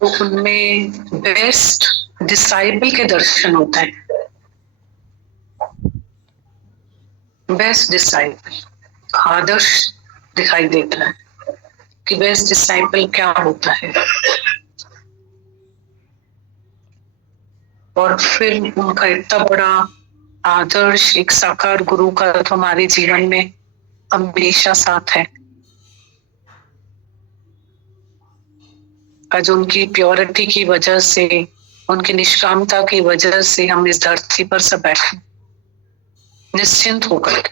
तो उनमें best disciple के दर्शन होते हैं। बेस्ट डिसाइपल आदर्श दिखाई देता है कि बेस्ट डिसाइपल क्या होता है, और फिर उनका इतना बड़ा आदर्श एक साकार गुरु का तो हमारे जीवन में हमेशा साथ है। आज उनकी प्योरिटी की वजह से, उनकी निष्कामता की वजह से हम इस धरती पर सब बैठे निश्चिंत होकर,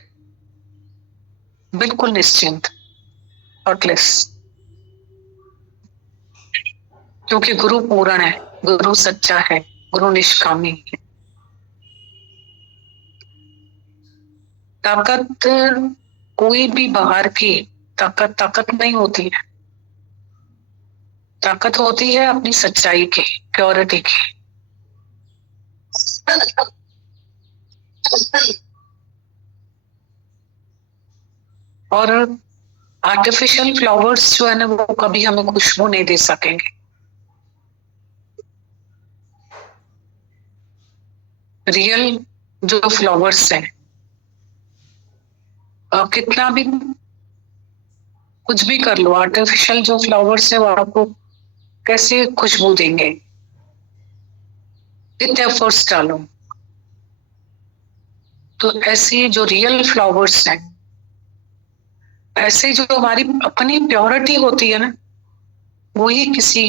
बिल्कुल निश्चिंत, थॉटलेस, क्योंकि गुरु पूर्ण है, गुरु सच्चा है, गुरु निष्कामी है। ताकत कोई भी बाहर की ताकत नहीं होती है। ताकत होती है अपनी सच्चाई की, प्योरिटी की। और आर्टिफिशियल फ्लावर्स जो है ना, वो कभी हमें खुशबू नहीं दे सकेंगे। रियल जो फ्लावर्स हैं, कितना भी कुछ भी कर लो, आर्टिफिशियल जो फ्लावर्स है वो आपको कैसे खुशबू देंगे? कितने एफर्ट्स डालो। तो ऐसे जो रियल फ्लावर्स हैं, ऐसे जो हमारी अपनी प्योरिटी होती है ना, वो ही किसी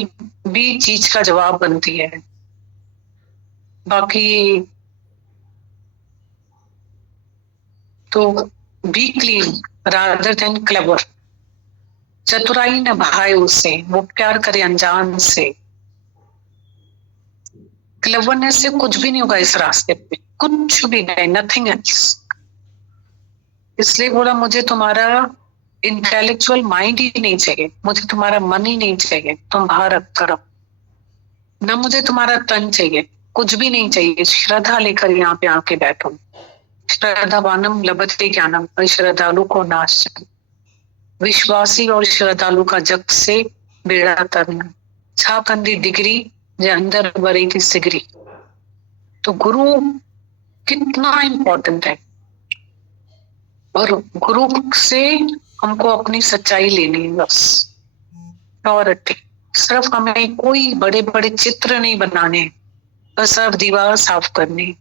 भी चीज का जवाब बनती है। बाकी तो B clean rather than clever, चतुराई न भाए उससे, वो प्यार करे अनजान से। क्लेवरनेस से कुछ भी नहीं होगा इस रास्ते पे, कुछ भी नहीं, नथिंग एल्स। इसलिए बोला मुझे तुम्हारा इंटेलेक्चुअल माइंड ही नहीं चाहिए, मुझे तुम्हारा मन ही नहीं चाहिए, तुम भारत करो न, मुझे तुम्हारा तन चाहिए, कुछ भी नहीं चाहिए। श्रद्धा लेकर यहाँ पे आके बैठो। श्रद्धावानम लभते ज्ञानम, श्रद्धालु को नाश। विश्वासी और श्रद्धालु का जग से बेड़ा तरना, छाकंदी डिग्री जे अंदर बरे की सिगरी। तो गुरु कितना इंपॉर्टेंट है, और गुरु से हमको अपनी सच्चाई लेनी है बस, प्योरिटी। सिर्फ हमें कोई बड़े बड़े चित्र नहीं बनाने, बस अब दीवार साफ करनी,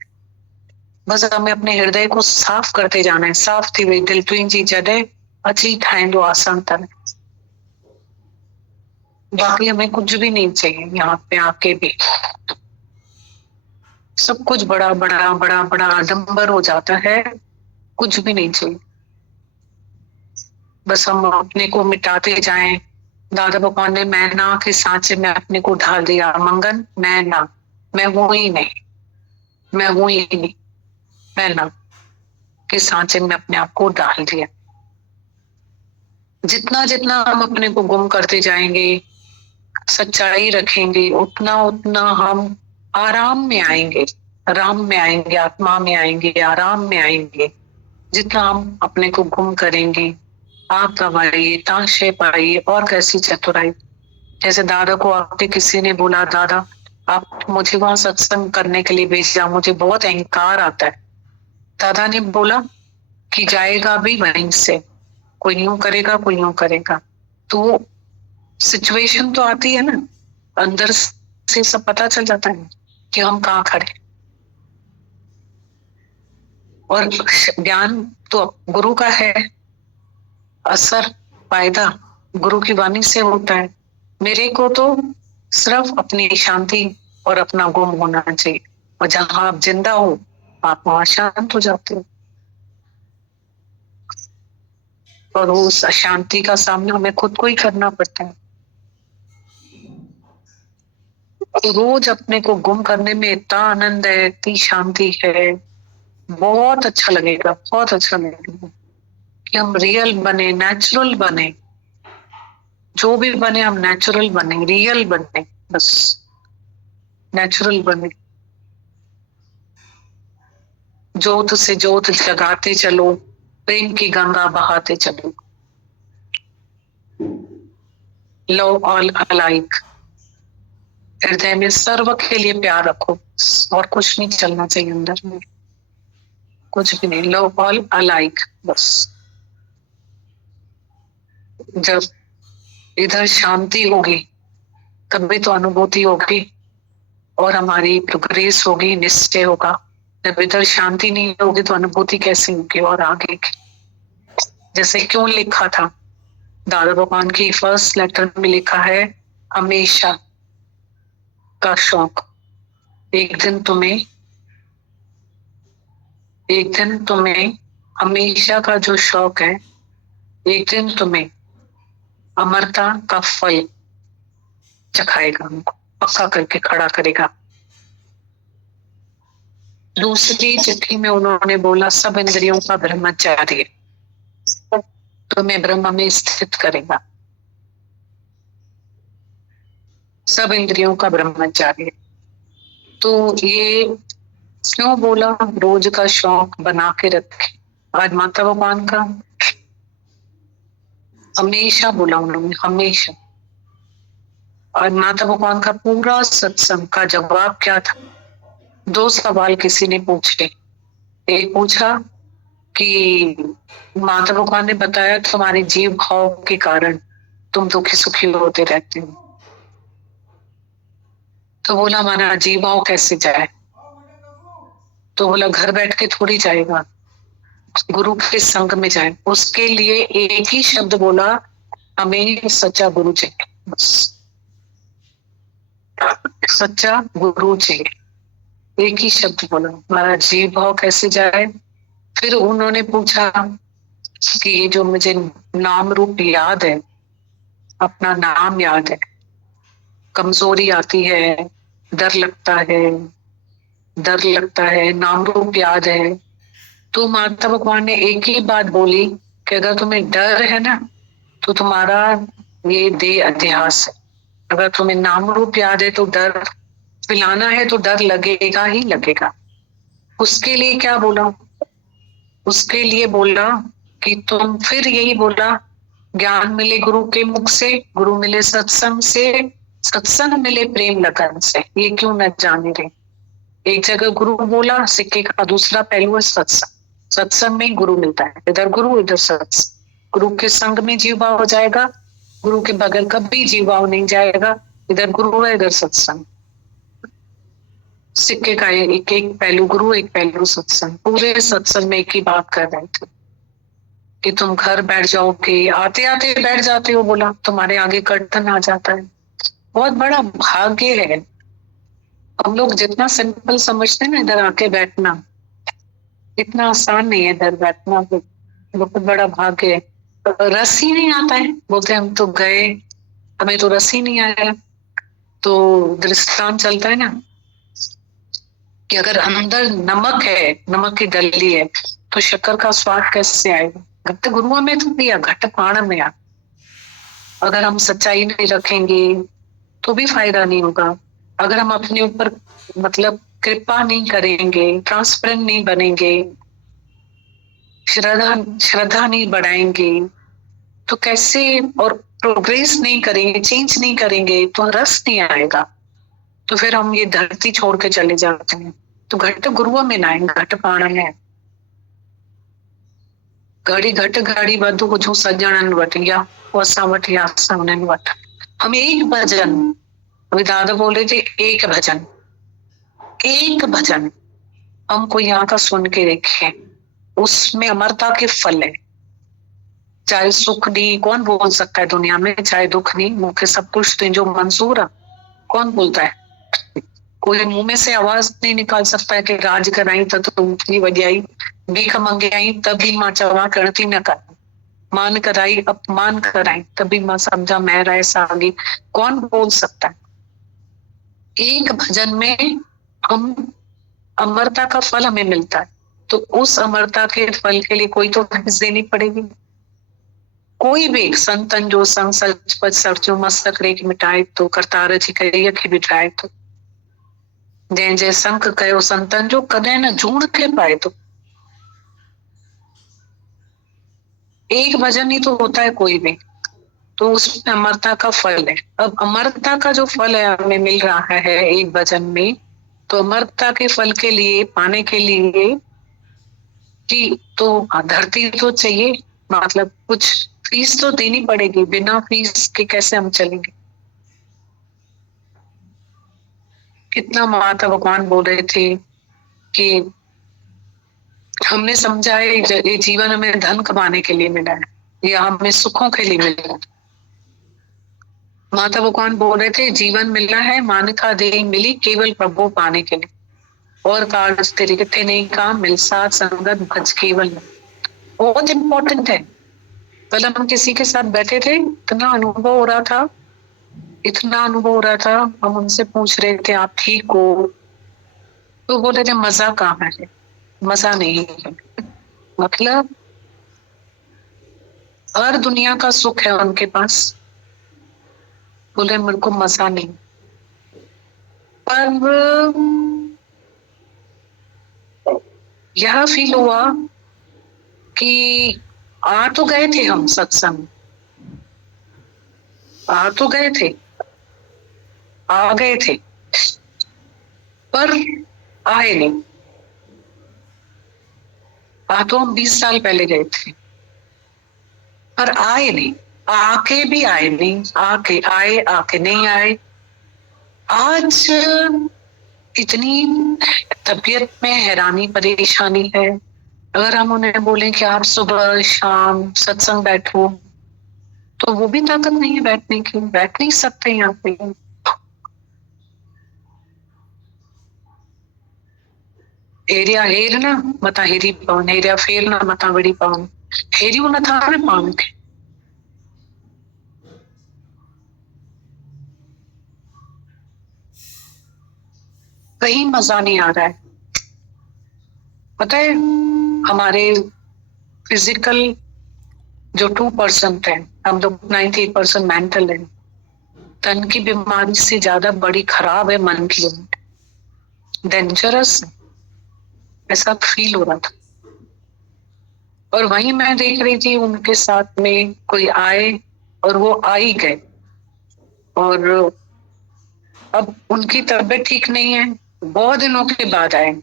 बस हमें अपने हृदय को साफ करते जाना है। साफ थी वही दिल तुझी जॾहिं अची ठाहींदो आसान तन। बाकी हमें कुछ भी नहीं चाहिए यहाँ पे आके भी। सब कुछ बड़ा बड़ा बड़ा बड़ा आडंबर हो जाता है, कुछ भी नहीं चाहिए। बस हम अपने को मिटाते जाएं। दादा भगवान ने मैं ना के सांचे में अपने को ढाल दिया। मंगन मैं ना, मैं हूं ही नहीं, मैं हूं ही नहीं, मैं ना के सांचे में अपने आप को डाल दिया। जितना जितना हम अपने को गुम करते जाएंगे, सच्चाई रखेंगे, उतना उतना हम आराम में आएंगे, राम में आएंगे, आत्मा में आएंगे, आराम में आएंगे। जितना हम अपने को गुम करेंगे, आप गवाइए, ताशे पाइए, और कैसी चतुराई। जैसे दादा को आपके किसी ने बोला, दादा आप मुझे वहां सत्संग करने के लिए भेजा, मुझे बहुत अहंकार आता है। दादा ने बोला कि जाएगा भी वहीं से, कोई यूं करेगा, कोई यूं करेगा। तो सिचुएशन तो आती है ना, अंदर से सब पता चल जाता है कि हम कहाँ खड़े। और ज्ञान तो गुरु का है, असर फायदा गुरु की वाणी से होता है। मेरे को तो सिर्फ अपनी शांति और अपना गुम होना चाहिए, और जहां आप जिंदा हो आप वहां शांत हो जाते हो। और उस अशांति का सामना हमें खुद को ही करना पड़ता है। तो रोज अपने को गुम करने में इतना आनंद है, इतनी शांति है, बहुत अच्छा लगेगा, बहुत अच्छा लगेगा कि हम रियल बने, नेचुरल बने। जो भी बने हम नेचुरल बने, रियल बने, बस नेचुरल बने। जोत से जोत जगाते चलो, प्रेम की गंगा बहाते चलो। लव ऑल अलाइक, हृदय में सर्व के लिए प्यार रखो, और कुछ नहीं चलना चाहिए अंदर में, कुछ भी नहीं। लव ऑल अलाइक, बस। जब इधर शांति होगी तभी तो अनुभूति होगी और हमारी प्रोग्रेस होगी, निश्चय होगा। जब इधर शांति नहीं होगी तो अनुभूति कैसे होगी और आगे की। जैसे क्यों लिखा था दादा भगवान की फर्स्ट लेटर में लिखा है, हमेशा का शौक एक दिन तुम्हें हमेशा का जो शौक है एक दिन तुम्हें अमरता का फल चखाएगा, हमको पक्का करके खड़ा करेगा। दूसरी चिट्ठी में उन्होंने बोला, सब इंद्रियों का ब्रह्मचार्य तुम्हें ब्रह्म में स्थित करेगा। सब इंद्रियों का ब्रह्मचार्य। तो ये क्यों बोला, रोज का शौक बना के रखे। आज माता भगवान का हमेशा बोला उन्होंने, हमेशा। और माता भगवान का पूरा सत्संग का जवाब क्या था? 2 सवाल किसी ने पूछे। एक पूछा कि माता भगवान ने बताया तुम्हारे जीव भाव के कारण तुम दुखी सुखी होते रहते हो। तो बोला हमारा जीव भाव कैसे जाए? तो बोला घर बैठ के थोड़ी जाएगा, गुरु के संग में जाए। उसके लिए एक ही शब्द बोला, हमें सच्चा गुरु चाहिए, बस। सच्चा गुरु चाहिए, एक ही शब्द बोला, हमारा जीव भाव कैसे जाए। फिर उन्होंने पूछा कि ये जो मुझे नाम रूप याद है, अपना नाम याद है, कमजोरी आती है, डर लगता है, नाम रूप याद है। तो माता भगवान ने एक ही बात बोली कि अगर तुम्हें डर है ना तो तुम्हारा ये देह अध्यास है। अगर तुम्हें नाम रूप याद है तो डर पिलाना है तो डर लगेगा ही लगेगा। उसके लिए क्या बोला? उसके लिए बोला कि तुम, फिर यही बोला, ज्ञान मिले गुरु के मुख से, गुरु मिले सत्संग से, सत्संग मिले प्रेम लगन से, ये क्यों न जाने रहे। एक जगह गुरु बोला, सिक्के का दूसरा पहलू है सत्संग। सत्संग में गुरु मिलता है, इधर गुरु इधर सत्संग। गुरु के संग में जीव भाव हो जाएगा, गुरु के बगैर कभी जीव भाव नहीं जाएगा। इधर गुरु है इधर सत्संग, सिक्के का एक एक पहलू गुरु, एक पहलू सत्संग। पूरे सत्संग में एक ही बात कर रहे थे कि तुम घर बैठ जाओगे, आते आते बैठ जाते हो। बोला तुम्हारे आगे कर्तन आ जाता है, बहुत बड़ा भाग्य है। हम लोग जितना सिंपल समझते हैं ना इधर आके बैठना, इतना आसान नहीं है इधर बैठना, बहुत बड़ा भाग्य है। रस ही नहीं आता है, बोलते हम तो गए, हमें तो रस ही नहीं आया। तो दृष्टांत चलता है ना कि अगर अंदर नमक है, नमक की डली है, तो शक्कर का स्वाद कैसे आएगा? घट गुरुओं में तो दिया, घट पाण में आ। अगर हम सच्चाई नहीं रखेंगे तो भी फायदा नहीं होगा। अगर हम अपने ऊपर मतलब कृपा नहीं करेंगे, ट्रांसपेरेंट नहीं बनेंगे, श्रद्धा नहीं बढ़ाएंगे, तो कैसे, और प्रोग्रेस नहीं करेंगे, चेंज नहीं करेंगे, तो रस नहीं आएगा। तो फिर हम ये धरती छोड़ के चले जाते हैं। तो घट गुरुओं में ना, घट पाण में। घड़ी घट घड़ी बधु जो सज्जनन वट या वसा वट या सामने वट। हम एक भजन, अभी दादा बोले थे एक भजन, एक भजन हमको यहाँ का सुन के देखे, उसमें अमरता के फल है। चाहे सुख नहीं, कौन बोल सकता है दुनिया में, चाहे दुख नहीं, मुझे सब कुछ जो मंजूर है, कौन बोलता है? कोई मुंह में से आवाज नहीं निकाल सकता है कि राज कराई तो तुमकी वड्याई, भीख मंगाई तभी मां चवा करती न कर, मान कराई अपमान कराई तभी मां समझा मैं राय सागी। कौन बोल सकता है? एक भजन में हम अमरता का फल हमें मिलता है। तो उस अमरता के फल के लिए कोई तो फीस देनी पड़ेगी। कोई भी संतन जो संग सच पच सरचो मस्तक रेख मिटाए तो करतार जी करिय की बिठाए तो जय जय संक कयो संतन जो कदे न जूड़ के पाए। तो एक भजन ही तो होता है कोई भी। तो उसमें अमरता का फल है। अब अमरता का जो फल है हमें मिल रहा है एक वचन में, तो अमरता के फल के लिए, पाने के लिए कि तो धरती तो चाहिए, मतलब कुछ फीस तो देनी पड़ेगी, बिना फीस के कैसे हम चलेंगे। कितना माता भगवान बोल रहे थे कि हमने समझा है ये जीवन हमें धन कमाने के लिए मिला है या हमें सुखों के लिए मिला है। माता भगवान बोल रहे थे जीवन मिला है मान्यता दे मिली केवल प्रभु पाने के लिए, और कार्य तेरे कितने नहीं काम मिल साथ संगत भज केवल। बहुत इंपॉर्टेंट है। कल हम किसी के साथ बैठे थे, इतना अनुभव हो रहा था, इतना अनुभव हो रहा था, हम उनसे पूछ रहे थे आप ठीक हो, तो बोल रहे थे मजा कहाँ है, मजा नहीं है। मतलब हर दुनिया का सुख है उनके पास, बोले मेरे को मजा नहीं। पर यह फील हुआ कि आ तो गए थे हम सत्संग, आ तो गए थे, आ गए थे, पर आए नहीं। आ तो हम 20 साल पहले गए थे, पर आए नहीं, आके भी आए नहीं, आके आए आके नहीं आए। आज इतनी तबीयत में हैरानी परेशानी है, अगर हम उन्हें बोलें कि आप सुबह शाम सत्संग बैठो, तो वो भी ताकत नहीं है बैठने की, बैठ नहीं सकते यहाँ पे। एरिया हेर ना मता हेरी पावन, एरिया फेर ना मता बड़ी पावन, हेरी वो न था पावन थे। कहीं मजा नहीं आ रहा है। पता है हमारे फिजिकल जो 2% है, हम लोग 98% मेंटल है। तन की बीमारी से ज्यादा बड़ी खराब है मन की, डेंजरस, ऐसा फील हो रहा था। और वहीं मैं देख रही थी उनके साथ में कोई आए और वो आ ही गए, और अब उनकी तबीयत ठीक नहीं है, बहुत दिनों के बाद आए।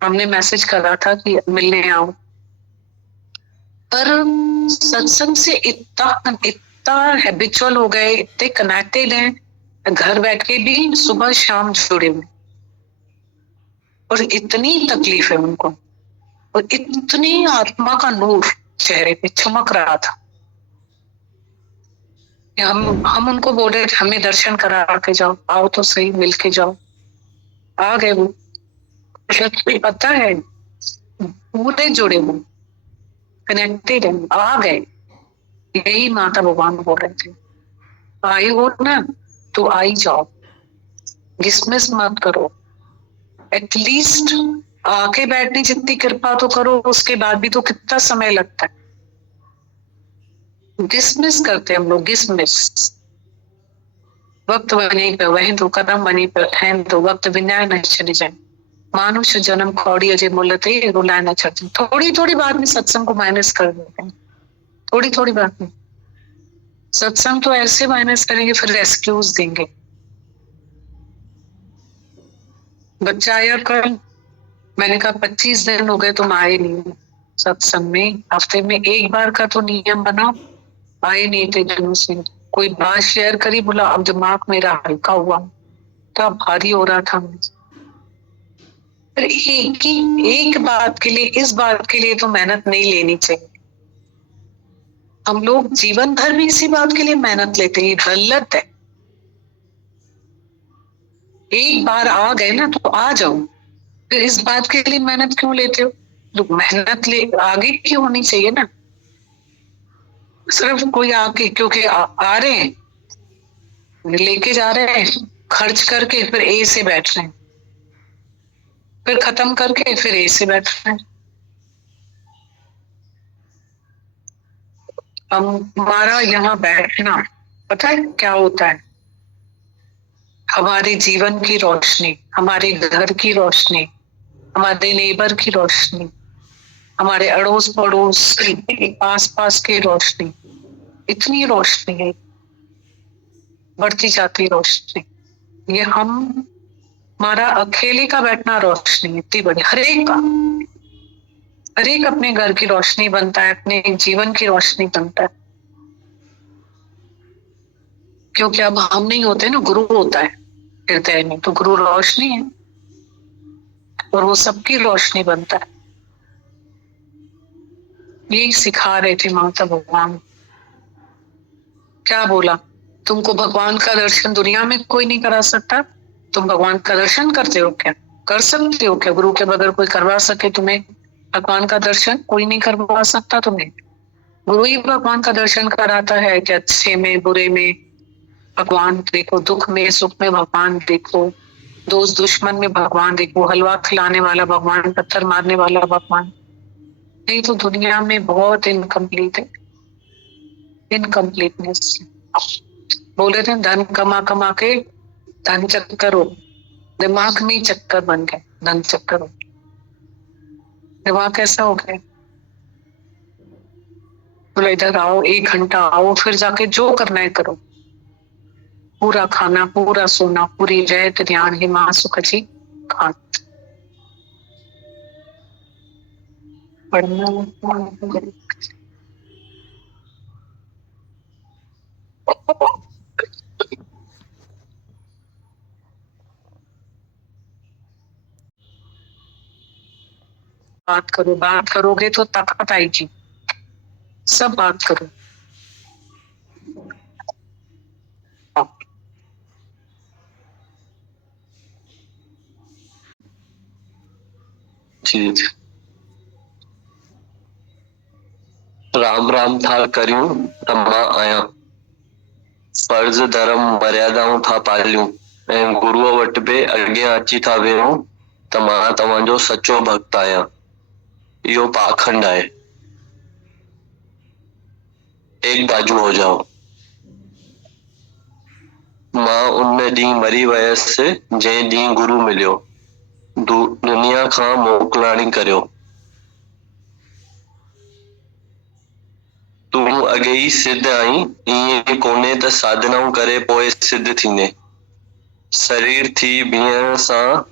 हमने मैसेज करा था कि मिलने आओ, पर सत्संग से इतना इतना हैबिचुअल हो गए, इतने कनेक्टेड हैं, घर बैठ के भी सुबह शाम जुड़े हुए, और इतनी तकलीफ है उनको, और इतनी आत्मा का नूर चेहरे पे चमक रहा था। हम उनको बोल रहे थे हमें दर्शन करा के जाओ, आओ तो सही, मिल के जाओ। आ गए वो, पता है पूरे जुड़े हुए, कनेक्टेड है, आ गए। यही माता भगवान बोल रहे थे, आए हो ना तो आई जाओ, डिसमिस मत करो, एटलीस्ट आके बैठने जितनी कृपा तो करो, उसके बाद भी तो कितना समय लगता है। डिसमिस करते हम लोग, डिसमिस। वक्त वहीं पे वहीं तो कदम वहीं पे ठहन तो वक्त विन्याय न चली जाए, मानुष जन्म खौड़ी अजय मुल्लते रुलाए न चढ़ते। थोड़ी थोड़ी बात में सत्संग को माइनस कर देते हैं, थोड़ी थोड़ी बात में सत्संग तो ऐसे माइनस करेंगे, फिर एक्सक्यूज देंगे। बच्चा आया कल, मैंने कहा 25 दिन हो गए तुम आए नहीं सत्संग में, हफ्ते में एक बार का तो नियम बनाओ। आए नहीं थे दिनों से, कोई बात शेयर करी, बोला अब दिमाग मेरा हल्का हुआ, क्या भारी हो रहा था। एक बात के लिए, इस बात के लिए तो मेहनत नहीं लेनी चाहिए। हम लोग जीवन भर भी इसी बात के लिए मेहनत लेते हैं, गलत है। एक बार आ गए ना तो आ जाओ, फिर इस बात के लिए मेहनत क्यों लेते हो? तो मेहनत ले आगे की होनी चाहिए ना। सिर्फ कोई आके क्योंकि आ रहे हैं, लेके जा रहे हैं, खर्च करके फिर ए से बैठ रहे हैं, फिर खत्म करके फिर ए से बैठ रहे हैं। हमारा यहाँ बैठना पता है क्या होता है? हमारे जीवन की रोशनी, हमारे घर की रोशनी, हमारे नेबर की रोशनी, हमारे अड़ोस पड़ोस आस पास की रोशनी, इतनी रोशनी है, बढ़ती जाती रोशनी। ये हमारा अकेले का बैठना रोशनी इतनी बड़ी, हर एक अपने घर की रोशनी बनता है, अपने जीवन की रोशनी बनता है। क्योंकि अब हम नहीं होते ना, गुरु होता है हृदय में, तो गुरु रोशनी है और वो सबकी रोशनी बनता है। यही सिखा रहे थे माता भगवान। क्या बोला? तुमको भगवान का दर्शन दुनिया में कोई नहीं करा सकता, तुम भगवान का दर्शन करते हो क्या? कर सकते हो क्या? गुरु के बगैर कोई करवा सके तुम्हें भगवान का दर्शन? कोई नहीं करवा सकता तुम्हें। गुरु ही भगवान का दर्शन कराता है कि अच्छे में बुरे में भगवान देखो, दुख में सुख में भगवान देखो, दोस्त दुश्मन में भगवान देखो, हलवा खिलाने वाला भगवान, पत्थर मारने वाला भगवान। नहीं तो दुनिया में बहुत इनकम्प्लीट है, इनकम्प्लीटनेस। बोल रहे थे धन कमा कमा के धन चक्कर हो, दिमाग में चक्कर बन गए, धन चक्कर हो। दिमाग कैसा हो गया? बोला इधर आओ, 1 घंटा आओ, फिर जाके जो करना है करो। पूरा खाना, पूरा सोना, पूरी रहत ध्यान ही मां सुख जी खान। पढ़ना बात करो, बात करोगे तो ताकत आएगी। सब बात करो। जी राम राम था करियूं त मां आहियां, फर्ज़ धर्म मर्यादाऊं था पालियूं ऐं गुरुअ वटि बि अॻियां अची था वेहूं त मां तव्हांजो सचो भक्त आहियां। इहो पाखंड आहे, एक बाजू हो जाओ। मां उन ॾींहुं मरी वयसि जंहिं ॾींहुं गुरु मिलियो, दुनिया खां मोकिलाणी करियो। तूं अॻे ई सिद्ध आहीं, ईअं कोन्हे त साधनाऊं करे पोइ सिद्ध थींदे। शरीर थी बीहण सां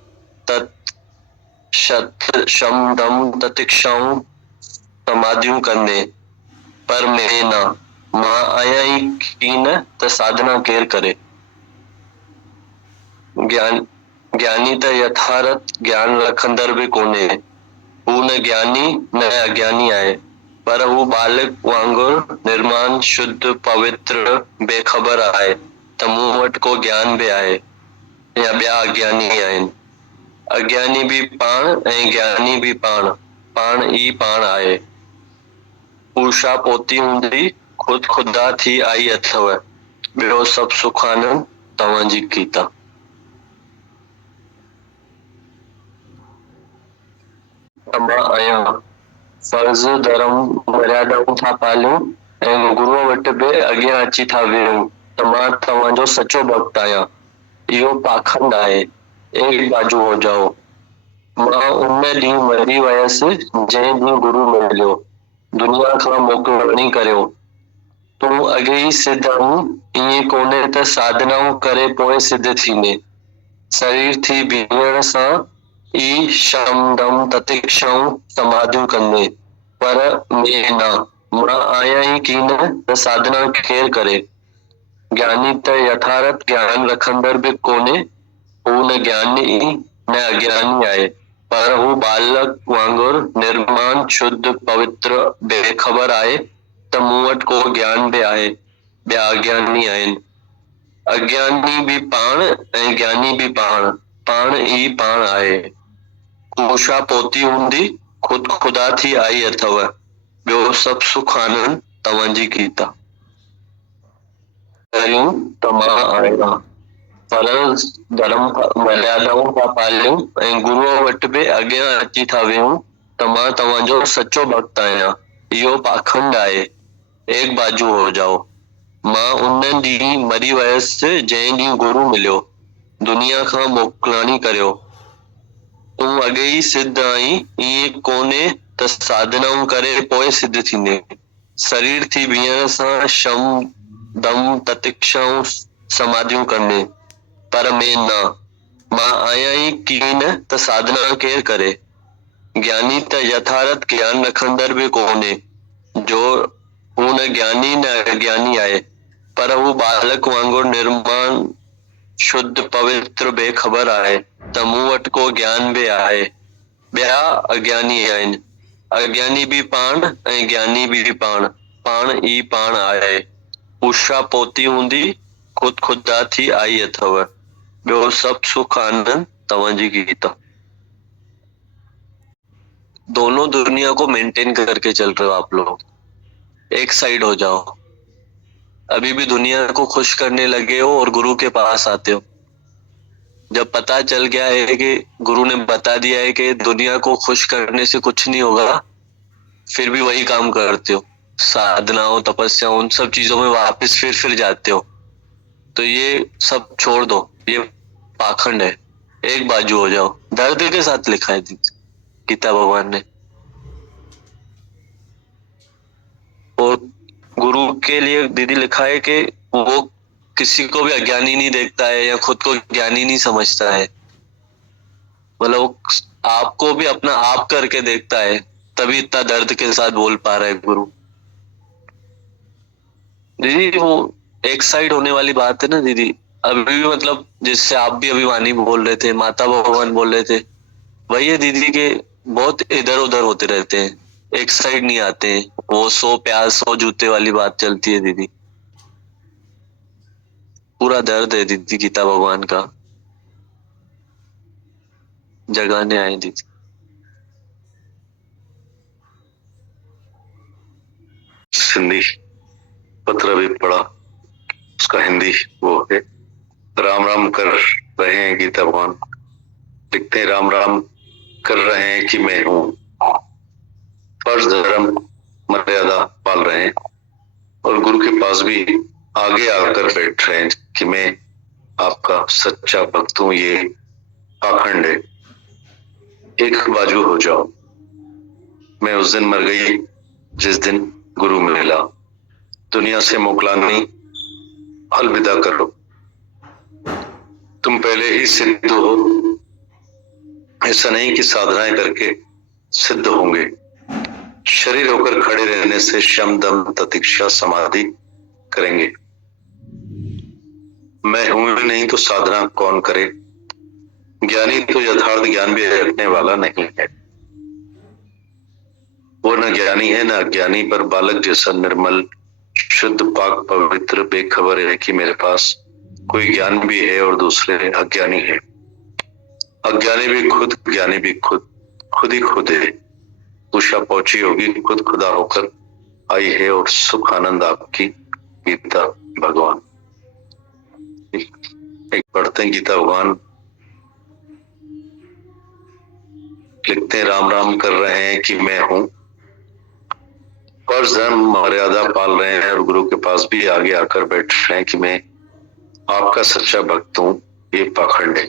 तत् शत शम दम ततिक्षाऊं समाधियूं कंदे, पर मैं न, मां आहियां ई कीन त साधना केरु करे। ज्ञानी त यथार्थ ज्ञान रखंदड़ बि कोन्हे, हू न ज्ञानी न अज्ञानी आहे, पर हू बालक वांगुरु निर्माण शुद्ध पवित्र बेखबर आहे त मूं वटि को ज्ञान बि आहे या ॿिया अज्ञानी आहिनि। अज्ञानी बि पाण ऐं ज्ञानी बि पाण, पाण ई पाण आहे। उषा पोती हूंदी खुद खुदा थी आई अथव, ॿियो सभु सुख आनंद तव्हांजी गीता। मां आहियां, फर्ज़ धर्म मर्यादाऊं था पालियूं ऐं गुरुअ वटि बि अॻियां अची था वेहूं त मां तव्हांजो सचो भक्त आहियां। इहो पाखंड आहे, एक बाजू हो जाओ। मां उन ॾींहुं मरी वयसि जंहिं ॾींहुं गुरु मिलियो, दुनिया खां मोकिलाणी करियो। तूं अॻे ई सिद्ध आहीं, ईअं कोन्हे त साधनाऊं करे पोइ सिद्ध थींदे। शरीर थी बीहण सां ई शम दम ततिक्षाऊं समाधियूं कंदे, पर मैं न, मां आहियां ई कीन त साधना केरु करे। ज्ञानी त यथार्थ ज्ञान रखंदड़ बि कोन्हे, हू न ज्ञानी न अज्ञानी आहे, पर हू बालक वांगुरु निर्माण शुद्ध पवित्र बेखबर आहे त मूं वटि को ज्ञान बि आहे, ॿिया अज्ञानी आहिनि। अज्ञानी बि पाण ऐं ज्ञानी बि पाण, पाण ई पाण आहे। उषा पोती हूंदी खुद खुदा थी आई अथव, ॿियो सभु सुख आनंद तव्हांजी गीता। करियूं त मां आहियां, फर्ज़ धर्म मर्यादाऊं था पालियूं ऐं गुरुअ वटि बि अॻियां अची था वेहूं त मां तव्हांजो सचो भक्त आहियां। इहो पाखंड आहे, एक बाजू हो जाओ। मां उन ॾींहुं मरी वयसि जंहिं ॾींहुं गुरु मिलियो, दुनिया खां मोकिलाणी करियो। तूं अॻे ई सिद्ध आहीं, ईअं कोन्हे त साधनाऊं करे पोइ सिद्ध थींदे। शरीर थी बीहण सां शम दम ततिक्षाऊं समाधियूं करने, पर मैं न। मां आया ही कीन त साधना केर करे। ज्ञानी त यथार्थ ज्ञान रखंदड़ भी कोन्हे, जो हू न ज्ञानी न अज्ञानी आहे, पर हू बालक वांगुरु निर्माण शुद्ध पवित्र बेखबर आहे त मूं वटि को ज्ञान बि आहे। ॿिया अज्ञानी आहिनि, अज्ञानी बि पाण ऐं ज्ञानी बि पाण, पाण ई पाण आहे। उषा पोती हूंदी खुद खुदा थी आई अथव, ॿियो सभु सुख आनंद तव्हांजी गीता। दोनों दुनिया को मेंटेन करके चल रहे हो आप लोग, एक साइड हो जाओ। अभी भी दुनिया को खुश करने लगे हो और गुरु के पास आते हो। जब पता चल गया है कि गुरु ने बता दिया है कि दुनिया को खुश करने से कुछ नहीं होगा, फिर भी वही काम करते हो, साधनाओं तपस्या उन सब चीजों में वापस फिर जाते हो। तो ये सब छोड़ दो, ये पाखंड है, एक बाजू हो जाओ। दर्द के साथ लिखा है गीता भगवान ने। और गुरु के लिए दीदी लिखा है कि वो किसी को भी अज्ञानी नहीं देखता है या खुद को ज्ञानी नहीं समझता है, मतलब आपको भी अपना आप करके देखता है, तभी इतना दर्द के साथ बोल पा रहा है गुरु। दीदी वो एक साइड होने वाली बात है ना दीदी। अभी भी मतलब जिससे आप भी अभिमानी बोल रहे थे, माता भगवान बोल रहे थे, वही है दीदी के बहुत इधर उधर होते रहते हैं, एक साइड नहीं आते हैं। वो 100 प्यार 100 जूते वाली बात चलती है दीदी। पूरा दर्द है दीदी गीता भगवान का, जगाने आए दीदी। सिंधी पत्र भी पढ़ा, उसका हिंदी वो है। राम राम कर रहे हैं गीता भगवान, लिखते हैं राम राम कर रहे हैं कि मैं हूँ, फर्ज धर्म मर्यादा पाल रहे हैं और गुरु के पास भी आगे आकर बैठ रहे हैं कि मैं आपका सच्चा भक्त हूँ। ये पाखंड है, एक बाजू हो जाओ। मैं उस दिन मर गई जिस दिन गुरु मिला, दुनिया से मोकलानी अलविदा करो। तुम पहले ही सिद्ध हो, ऐसा नहीं कि साधनाएं करके सिद्ध होंगे। शरीर होकर खड़े रहने से शम दम ततिक्षा समाधि करेंगे। मैं हूं ही नहीं तो साधना कौन करे। ज्ञानी तो यथार्थ ज्ञान भी रखने वाला नहीं है, वो न ज्ञानी है न अज्ञानी, पर बालक जैसा निर्मल शुद्ध पाक पवित्र बेखबर है कि मेरे पास कोई ज्ञान भी है और दूसरे अज्ञानी है। अज्ञानी भी खुद, ज्ञानी भी खुद, खुद ही खुद है। उषा पहुंची होगी, खुद खुदा होकर आई है और सुख आनंद आपकी गीता भगवान। एक पढ़ते हैं गीता भगवान, लिखते हैं राम राम कर रहे हैं कि मैं हूं, फर्ज धर्म मर्यादा पाल रहे हैं और गुरु के पास भी आगे आकर बैठ रहे हैं कि मैं आपका सच्चा भक्त हूं। ये पाखंड है।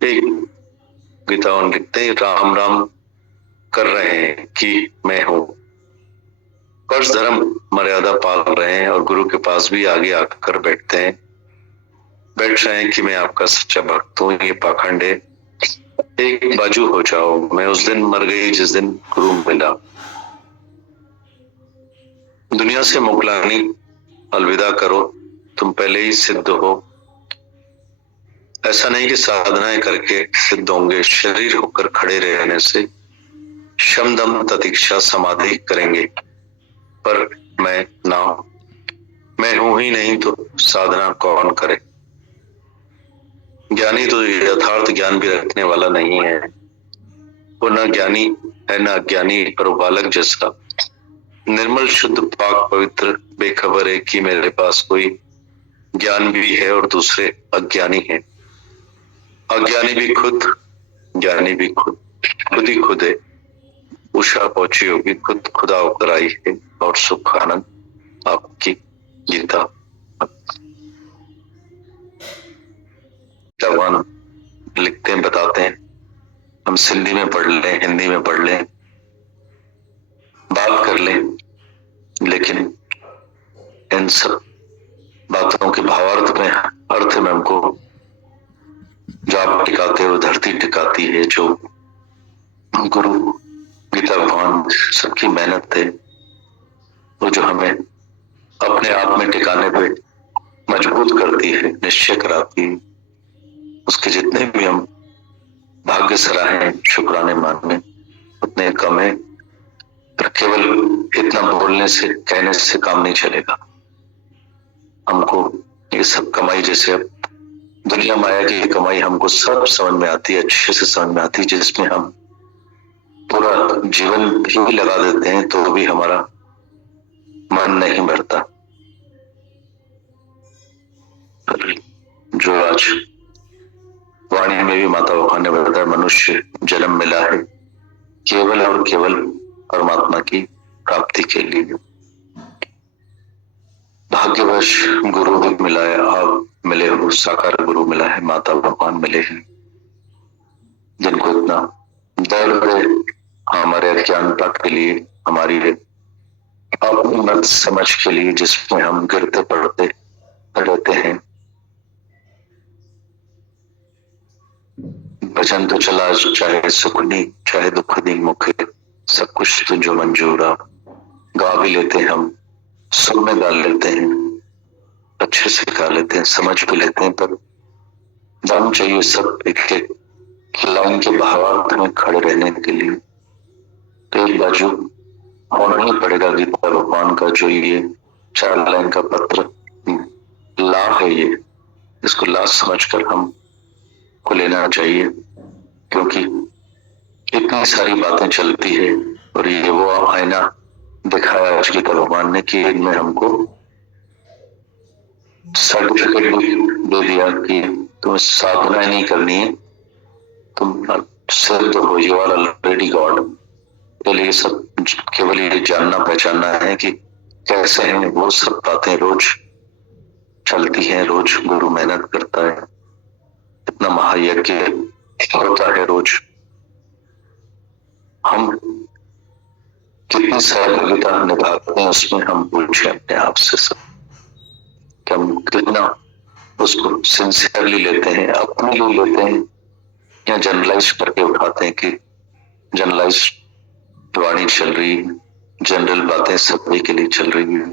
एक गीता लिखते हैं राम राम कर रहे हैं कि मैं हूं, फर्ज धर्म मर्यादा पाल रहे हैं और गुरु के पास भी आगे आकर बैठ रहे हैं कि मैं आपका सच्चा भक्त हूँ। ये पाखंड है, एक बाजू हो जाओ। मैं उस दिन मर गई जिस दिन गुरु मिला, दुनिया से मोकलानी अलविदा करो। तुम पहले ही सिद्ध हो, ऐसा नहीं कि साधनाएं करके सिद्ध होंगे। शरीर होकर खड़े रहने से शम दम ततिक्षा समाधि करेंगे, पर मैं ना, मैं हूं ही नहीं तो साधना कौन करे। ज्ञानी तो यथार्थ ज्ञान भी रखने वाला नहीं है, वो न ज्ञानी है न अज्ञानी, पर बालक जैसा निर्मल शुद्ध पाक पवित्र बेखबर है कि मेरे पास कोई ज्ञान भी है और दूसरे अज्ञानी है। अज्ञानी भी खुद, ज्ञानी भी खुद, खुद ही खुद है। उषा पहुंची होगी, खुद खुदा होकर आई है और सुख आनंद आपकी गीता। भगवान लिखते हैं, बताते हैं, हम सिंधी में पढ़ लें, हिंदी में पढ़ लें, बात कर लें, लेकिन इन सब बातों के भावार्थ में, अर्थ में हमको जो आप टिकाते हो, धरती टिकाती है। जो गुरु गीता भगवान सबकी मेहनत थे, वो जो हमें अपने आप में टिकाने पे मजबूत करती है, निश्चय कराती है, उसके जितने भी हम भाग्य सराहें, शुक्राने माने, उतने कम है। पर केवल इतना बोलने से, कहने से काम नहीं चलेगा। हमको ये सब कमाई, जैसे अब दुनिया माया की कमाई हमको सब समझ में आती है, अच्छे से समझ में आती है, जिसमें हम पूरा जीवन भी लगा देते हैं तो भी हमारा मन नहीं भरता। जो आज वाणी में भी माता भगवान ने बताया, मनुष्य जन्म मिला है केवल और केवल परमात्मा की प्राप्ति के लिए। भाग्यवश गुरु भी मिला है, आप मिले हो, साकार गुरु मिला है, माता भगवान मिले हैं, जिनको इतना दर्द है हमारे अज्ञानता के लिए, हमारी अपनी मत समझ के लिए, जिसमें हम गिरते पड़ते रहते हैं। भजन तो चला, चाहे सुखनी चाहे दुखनी मुखे, सब कुछ तुझो मंजूरा। गा भी लेते हैं हम, सुर में गा लेते हैं, अच्छे से गा लेते हैं, समझ भी लेते हैं, पर दम चाहिए सब एक एक लाइन के भावार्थ में खड़े रहने के लिए। तो एक बाजू होना ही पड़ेगा गीता भगवान का जो ये 4 लाइन का पत्र ला है, ये इसको ला समझकर हम को लेना चाहिए, क्योंकि इतनी सारी बातें चलती है और ये वो आईना दिखाया आज गीता भगवान ने कि इनमें हमको सर्टिफिकेट भी दे दिया कि तुम्हें साधना नहीं करनी है, तुम सिद्ध हो, यू आर ऑलरेडी गॉड। तो ये सब केवल ये जानना पहचानना है कि कैसे हैं, वो सब बातें रोज चलती हैं, रोज गुरु मेहनत करता है, इतना महायज्ञ होता है रोज। हम कितनी सहभागिता निभाते हैं उसमें, हम पूछे अपने आप से सब कि हम कितना उसको सिंसियरली लेते हैं, अपने लिए लेते हैं, या जनरलाइज करके उठाते हैं कि जनरलाइज वाणी चल रही, जनरल बातें सभी के लिए चल रही है।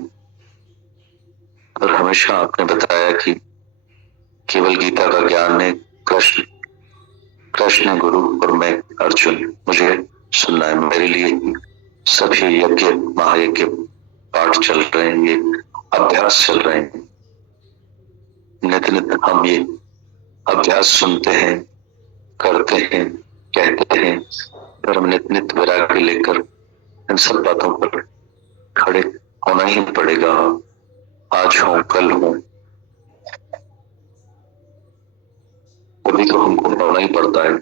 और हमेशा आपने बताया कि केवल गीता का ज्ञान है, कृष्ण गुरु और मैं अर्जुन, मुझे सुनना है, मेरे लिए सभी यज्ञ महायज्ञ पाठ चल रहे हैं, ये अभ्यास चल रहे हैं। नित नित हम ये अभ्यास सुनते हैं, करते हैं, कहते हैं, और हम नित नित वैराग्य लेकर इन सब बातों पर खड़े होना ही पड़ेगा। आज हो कल हो, अभी तो हमको होना ही पड़ता है।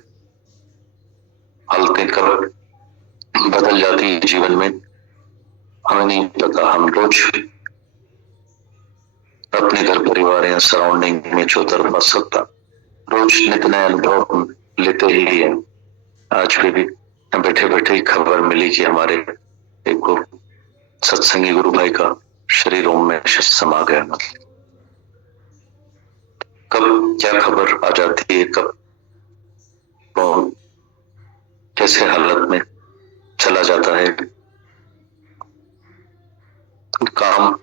हालतें कब बदल जाती है जीवन में हमें नहीं पता। हम रोज अपने घर परिवार या सराउंडिंग में जो तरफा सकता रोज नित नए अनुभव लेते ही है। आज भी बैठे बैठे ही खबर मिली कि हमारे एक सत्संगी गुरु भाई का शरीर ओम में समा गया। कब क्या खबर आ जाती है, कब कौन कैसे हालत में चला जाता है। काम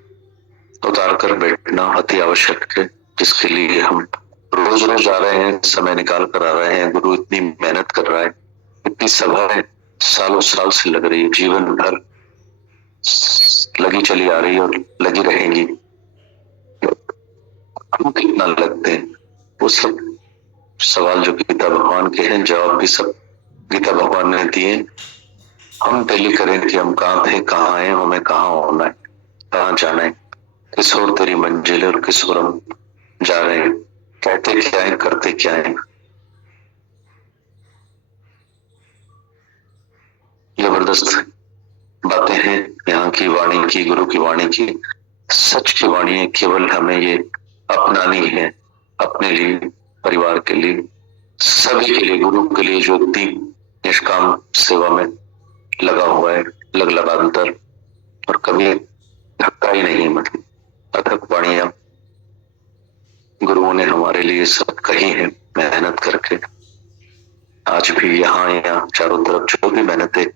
उतार कर बैठना अति आवश्यक है, जिसके लिए हम रोज रोज आ रहे हैं, समय निकाल कर आ रहे हैं। गुरु इतनी मेहनत कर रहा है, इतनी सभाएं सालों साल से लग रही है, जीवन भर लगी चली आ रही है और लगी रहेंगी। हम कितना लगते हैं, वो सब सवाल जो गीता भगवान के हैं, जवाब भी सब गीता भगवान ने दिए। हम पहले करें कि हम कहाँ थे, कहाँ आए, हमें कहाँ होना है, कहाँ जाना है, किस ओर तेरी मंजिल है और किस ओर हम जा रहे हैं, कहते क्या है, करते क्या है। जबरदस्त बातें हैं यहाँ की वाणी की, गुरु की वाणी की, सच की वाणी है। केवल हमें ये अपनानी है, अपने लिए, परिवार के लिए, सभी के लिए, गुरु के लिए जो इतनी निष्काम सेवा में लगा हुआ है, लगातार, और कभी धक्का ही नहीं, मतलब अथक वाणी गुरुओं ने हमारे लिए सब कही है मेहनत करके। आज भी यहाँ चारों तरफ जो भी मेहनतें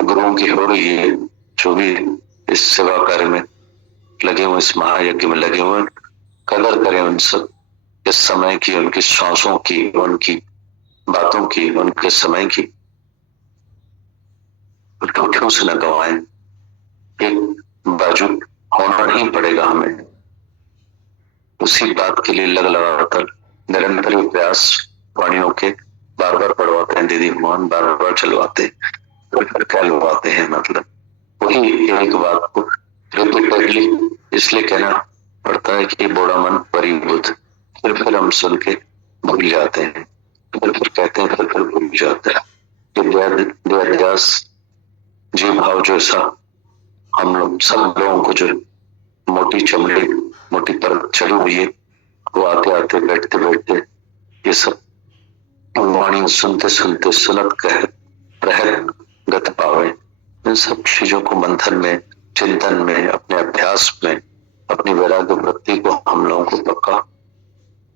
गुरुओं की हो रही है, जो भी इस सेवा कार्य में लगे हुए, इस महायज्ञ में लगे हुए, कदर करें उन सब इस समय की, उनकी श्वासों की, उनकी बातों की, उनके समय की। ठोठों से न गवाएं, एक बाजू होना ही पड़ेगा हमें। उसी बात के लिए लग लगाकर निरंतर प्रयास वाणियों के बार बार पढ़वाते हैं दीदी भगवान, बार बार चलवाते हैं, कहलवाते हैं। मतलब वही एक बात को रिपीटेडली इसलिए कहना पड़ता है कि बोड़ा मन परिबुद्ध। फिर हम सुन के भूल जाते हैं, फिर कहते हैं, फिर भूल जाते हैं। दयादास जीव भाव जैसा हम लोग सब लोगों को जो मोटी चमड़ी, मोटी परत चढ़ी हुई है, वो आते आते बैठते बैठते ये सब वाणी सुनते सुनते सुनत कह रहत गत पावे। इन सब चीजों को मंथन में, चिंतन में, अपने अभ्यास में, अपनी वैराग्य वृत्ति को हम लोगों को पक्का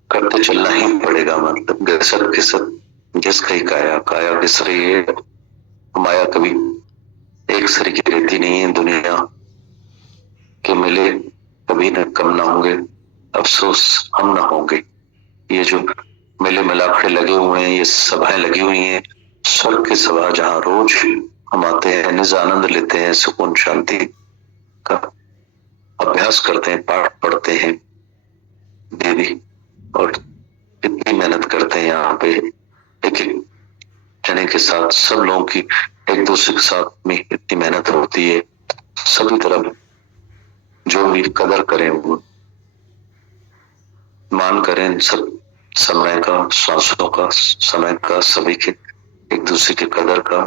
करते चलना ही पड़ेगा। मतलब घिसट घिसट जिस कही काया, काया घिस रही है, माया कभी एक सरी की रहती नहीं है। दुनिया के मिले कभी न कम ना होंगे, अफसोस हम ना होंगे। ये जो मेले मिलाखड़े लगे हुए हैं, ये सभाएं लगी हुई हैं, स्वर्ग की सभा जहाँ रोज हम आते हैं, निज आनंद लेते हैं, सुकून शांति का अभ्यास करते हैं, पाठ पढ़ते हैं दीदी, और कितनी मेहनत करते हैं यहाँ पे। एक एक जने के साथ, सब लोगों की एक दूसरे के साथ में इतनी मेहनत होती है। सभी तरफ जो भी कदर करें, वो मान करें सब समय का, श्वासों का, समय का, सभी के एक दूसरे के कदर का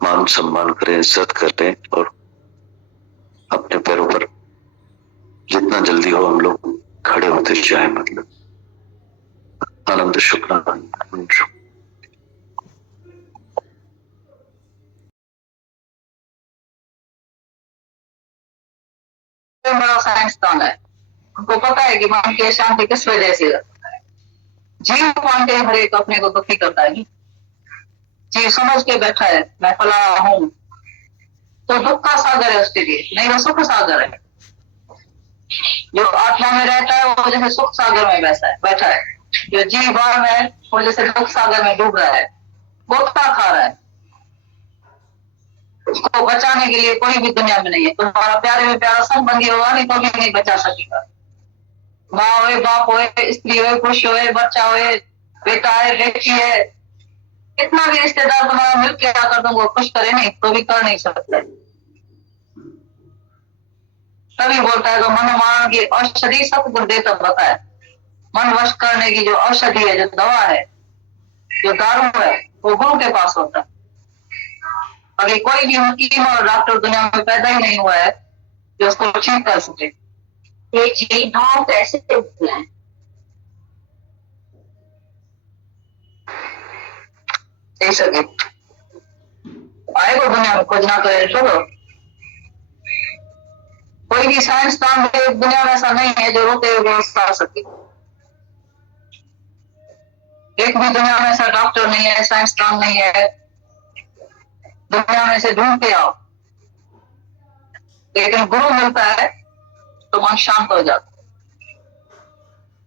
मान सम्मान करें, इज्जत करें, और अपने पैरों पर जितना जल्दी हो हम लोग खड़े होते जाए। मतलब आनंद शुक्राना। बड़ा साइंसदान है, उनको पता है कि मन की शांति किस वजह से जीव मानते हर एक अपने को दुखी करता है। जीव समझ के बैठा है मैं फलाना हूं, तो दुख का सागर है उसके लिए, नहीं वो सुख सागर है। जो आत्मा में रहता है वो जैसे सुख सागर में बैठा है। जो जीव भाव में है वो जैसे दुख सागर में डूब रहा है, गोता खा रहा है। उसको बचाने के लिए कोई भी दुनिया में नहीं है। तुम्हारा प्यारे में प्यारा संबंधी होगा नहीं तो भी नहीं बचा सकेगा। माँ होए, बाप होए, स्त्री होए, पुरुष होए, बच्चा होए, बेटा है, बेटी है, कितना भी रिश्तेदार तुम्हारा मिल के क्या कर दूंगा, खुश करे नहीं तो भी कर नहीं सकते। तभी बोलता है तो मन मान की औषधि सतगुरु देता बताए। मन वश करने की जो औषधि है, जो दवा है, जो दारू है, वो गुरु के पास होता है। अभी कोई भी हकीम और डॉक्टर दुनिया में पैदा ही नहीं हुआ है जो उसको ठीक कर सके। ये जीव भाव कैसे उठना है? आएगा दुनिया में खोजना तो है। चलो कोई भी साइंसदान दुनिया में ऐसा नहीं है जो रोके हुए आ सके। एक भी दुनिया में ऐसा डॉक्टर नहीं है, साइंसदान नहीं है। दुनिया में से ढूंढ के आओ, लेकिन गुरु मिलता है तो मन शांत हो जाता।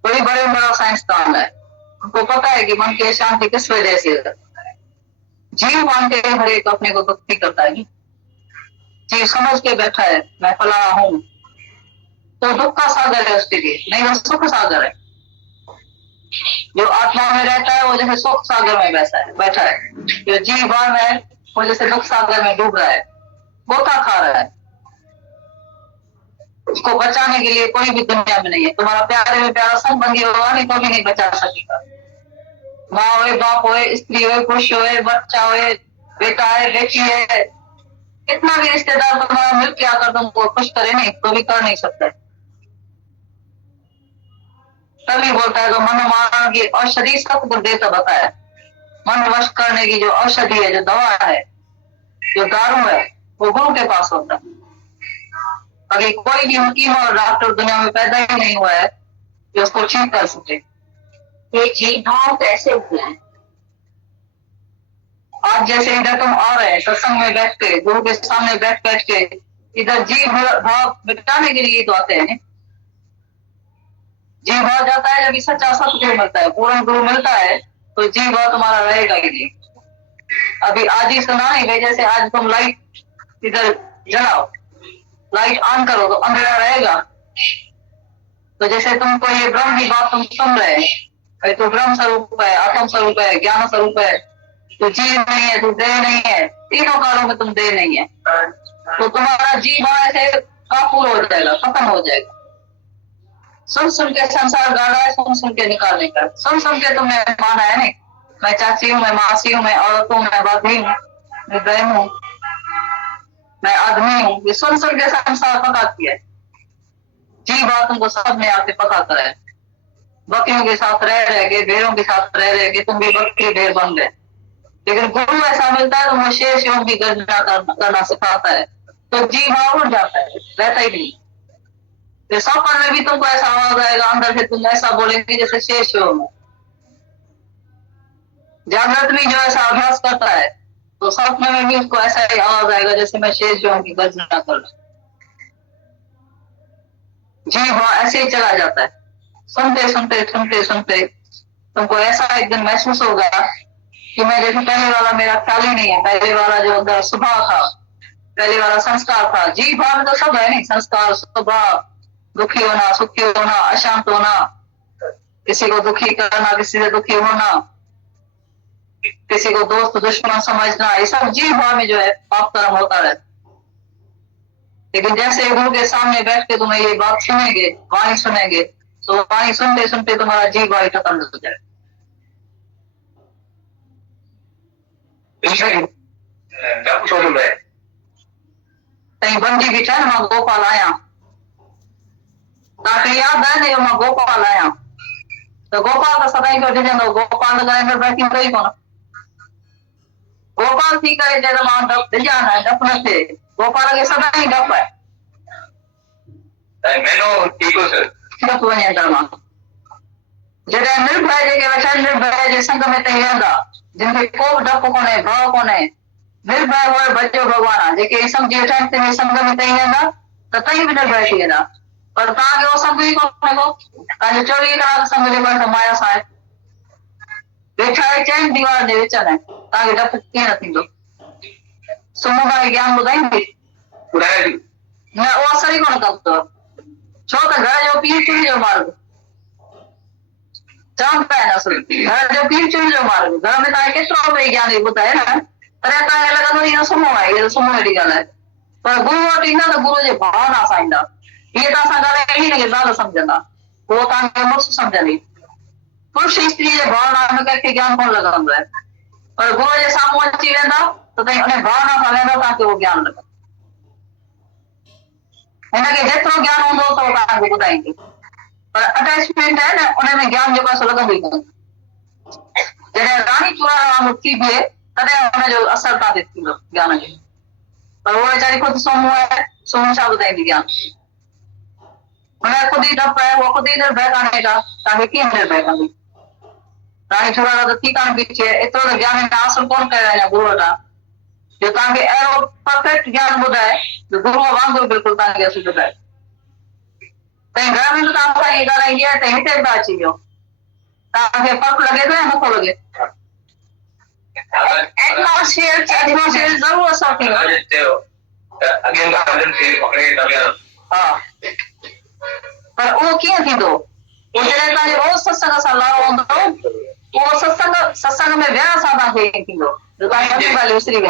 कोई बड़े बड़ा साइंसदान है, उनको पता है कि मन की शांति किस वजह से है। जीव मानते हर एक अपने को दुखी करता है। जीव समझ के बैठा है मैं फलाना हूं, तो दुख का सागर है उसके लिए, नहीं वो सुख सागर है। जो आत्मा में रहता है वो जैसे सुख सागर में बैठा है। जो जीव भाव में है वो जैसे दुख सागर में डूब रहा है, गोता खा रहा है। उसको बचाने के लिए कोई भी दुनिया में नहीं है। तुम्हारा प्यारे में प्यारा संबंधी होगा नहीं तो भी नहीं बचा सकेगा। माँ होए, बाप होए, स्त्री होए, पुरुष होए, बच्चा होए, बेटा है, बेटी है, कितना भी रिश्तेदार तुम्हारा मिल क्या कर दूंगा, खुश करे नहीं तो भी कर नहीं सकते। तभी बोलता है तो मन मान की औषधि सतगुरु देता बताया। मन वश करने की जो औषधि है, जो दवा है, जो दारू है, वो गुरु के पास होता है। अभी कोई भी हकीम और डॉक्टर दुनिया में पैदा ही नहीं हुआ है जो उसको ठीक कर सके। ये जीव भाव कैसे बुलाएं? आज जैसे इधर तुम आ रहे हैं सत्संग में बैठ के, गुरु के सामने बैठ के इधर जीव भाव मिटाने के लिए तो आते हैं। जीव भाव जाता है जब सच्चा सत्य मिलता है, पूर्ण गुरु मिलता है, तो जीव भाव तुम्हारा रहेगा ही नहीं। अभी आज ही सुना नहीं भाई, जैसे आज तुम लाइट इधर जलाओ, लाइट ऑन करो तो अंधेरा रहेगा। तो जैसे तुमको ये ब्रह्म की बात तुम सुन रहे हैं, तो ब्रह्म स्वरूप है, आत्म स्वरूप है, ज्ञान स्वरूप है, तो जीव नहीं है, तो देह नहीं है, तीनों कालों में तुम देह नहीं है, तो तुम्हारा जीव ऐसे काफूर हो जाएगा, खत्म हो जाएगा। सुन सुन के संसार गाड़ा है, सुन सुन के निकालने का, सुन सुन के तुमने माना है नहीं, मैं चाची हूँ, मैं मासी हूँ, मैं औरत हूँ, मैं बाधी हूँ, मैं बहन हूँ, मैं आदमी हूँ, ये सुन सुन के संसार पकाती है। जी बात तुमको सब में आके पकाता है। बकरियों के साथ रह के, भेड़ों के साथ रह के तुम भी बकरी भेड़ बन गए। लेकिन गुरु ऐसा मिलता है तो वो शेष योग की गर्जना करना सिखाता है, तो जी भाव उठ जाता है, रहता ही नहीं। तो सपन में भी तुमको ऐसा आवाज आएगा अंदर से, तुम ऐसा बोलेंगे जैसे शेष योग में। जागृत भी जो ऐसा अभ्यास करता है तो सपने में भी उसको ऐसा ही आवाज आएगा जैसे मैं शेष योग की गर्जना कर रहा। जी हाँ, ऐसे ही चला जाता है। सुनते सुनते सुनते सुनते तुमको ऐसा एक दिन महसूस होगा कि मैं जैसे पहले वाला मेरा ख्याल ही नहीं है, पहले वाला जो अंदर स्वभाव था, पहले वाला संस्कार था। जी भाव में तो सब है नहीं, संस्कार, स्वभाव, दुखी होना, सुखी होना, अशांत होना, किसी को दुखी करना, किसी से दुखी होना, किसी को दोस्त दुश्मन समझना, ये सब जी भाव में जो है पाप कर्म होता है। लेकिन जैसे गुरु के सामने बैठ के तुम्हें ये बात सुनेंगे, वाणी सुनेंगे, तो वाणी सुनते सुनते तुम्हारा जी भाव खत्म हो जाए। कहीं बंदी भी था ना, गोपाल आया ताकि याद है नहीं, मैं गोपाल आया तो गोपाल का सदाई को डिजन गोपाल लगाए बैठी रही को गोपाल थी करे जैसे मां डप डिजान है, डप न थे गोपाल के सदाई डप है। मैंने ठीक हो सर डप वने धर्म जॾहिं निर्भय जेके वेठा निर्भय जे संग में तई रहंदा, जिनखे को बि डप कोन्हे, भउ कोन्हे, निर्भय हुए भॼो भॻवान, जेके सम्झी वेठा आहिनि तिन संग में तई रहंदा त तई बि निर्भय थी वेंदा। पर तव्हांखे उहो संग ई कोन्हे को, तव्हांजो 24 कलाक संग जे पाण माया सां आहे, वेठा आहे चइनि दीवार जे विच में, तव्हांखे डप कीअं न थींदो? सुम्हो तव्हांखे ज्ञान ॿुधाईंदी न, उहो असर ई कोन कंदो। छो त घर जो पीउ चुरी जो मार्ग जाम पाए न, घर जो पीउ चुरी जो मार्ग, घर में तव्हांखे केतिरो बि ज्ञान ॿुधाए न, तॾहिं तव्हांखे लॻंदो इहो सुम्हो आहे, इहो सुम्हो अहिड़ी ॻाल्हि आहे। पर गुरू वटि ईंदा त गुरू जे भावना सां ईंदा। इहे त असां ॻाल्हाए ईंदी ज़ाल सम्झंदा, उहो तव्हांखे मुड़ुसु सम्झंदी। पुरुष स्त्री जे भावना में कंहिंखे ज्ञान कोन लॻंदो आहे, पर गुरू जे साम्हूं अची वेंदा त तव्हां उन भावना सां वेंदा, तव्हांखे उहो ज्ञान लॻंदो। हिनखे जेतिरो ज्ञान हूंदो त तव्हांखे ॿुधाईंदी, पर अटैचमेंट है ना, उन में ज्ञान जो पासो लॻंदो ई कोन। जॾहिं राणी चुराण वांगुरु थी बीहे तॾहिं हुनजो असर तव्हांखे थींदो ज्ञान जो। पर उहा वीचारी ख़ुदि सोमू आहे, सोमू छा ॿुधाईंदी ज्ञान? हुनखे ख़ुदि ई डपु आहे, उहा ख़ुदि ई निर्भय कान्हे का, तव्हांखे कीअं निर्भय कंदी? राणी चुराण त थी कान बीठी आहे, एतिरो त ज्ञान हिन हासिल कोन कयो आहे गुरू वटां जो तव्हांखे अहिड़ो परफेक्ट ज्ञान ॿुधाए जो गुरूअ वांगुरु बिल्कुलु तव्हांखे असुल ॿुधाए। तंहिं घर में बि तव्हां सां इहे ॻाल्हाईंदी आहे त हिते बि अची वियो, तव्हांखे फ़र्क़ु लॻे थो या नथो लॻे? एटमॉस्फेयर ज़रूरु असर थींदो। हा, पर उहो कीअं थींदो? उहो जॾहिं तव्हांजो रोज़ सत्संग सां लाड़ो हूंदो, उहो सत्संग में विहण सां तव्हांखे ईअं थींदो जो तव्हां सभु ॻाल्हियूं विसरी वेंदो।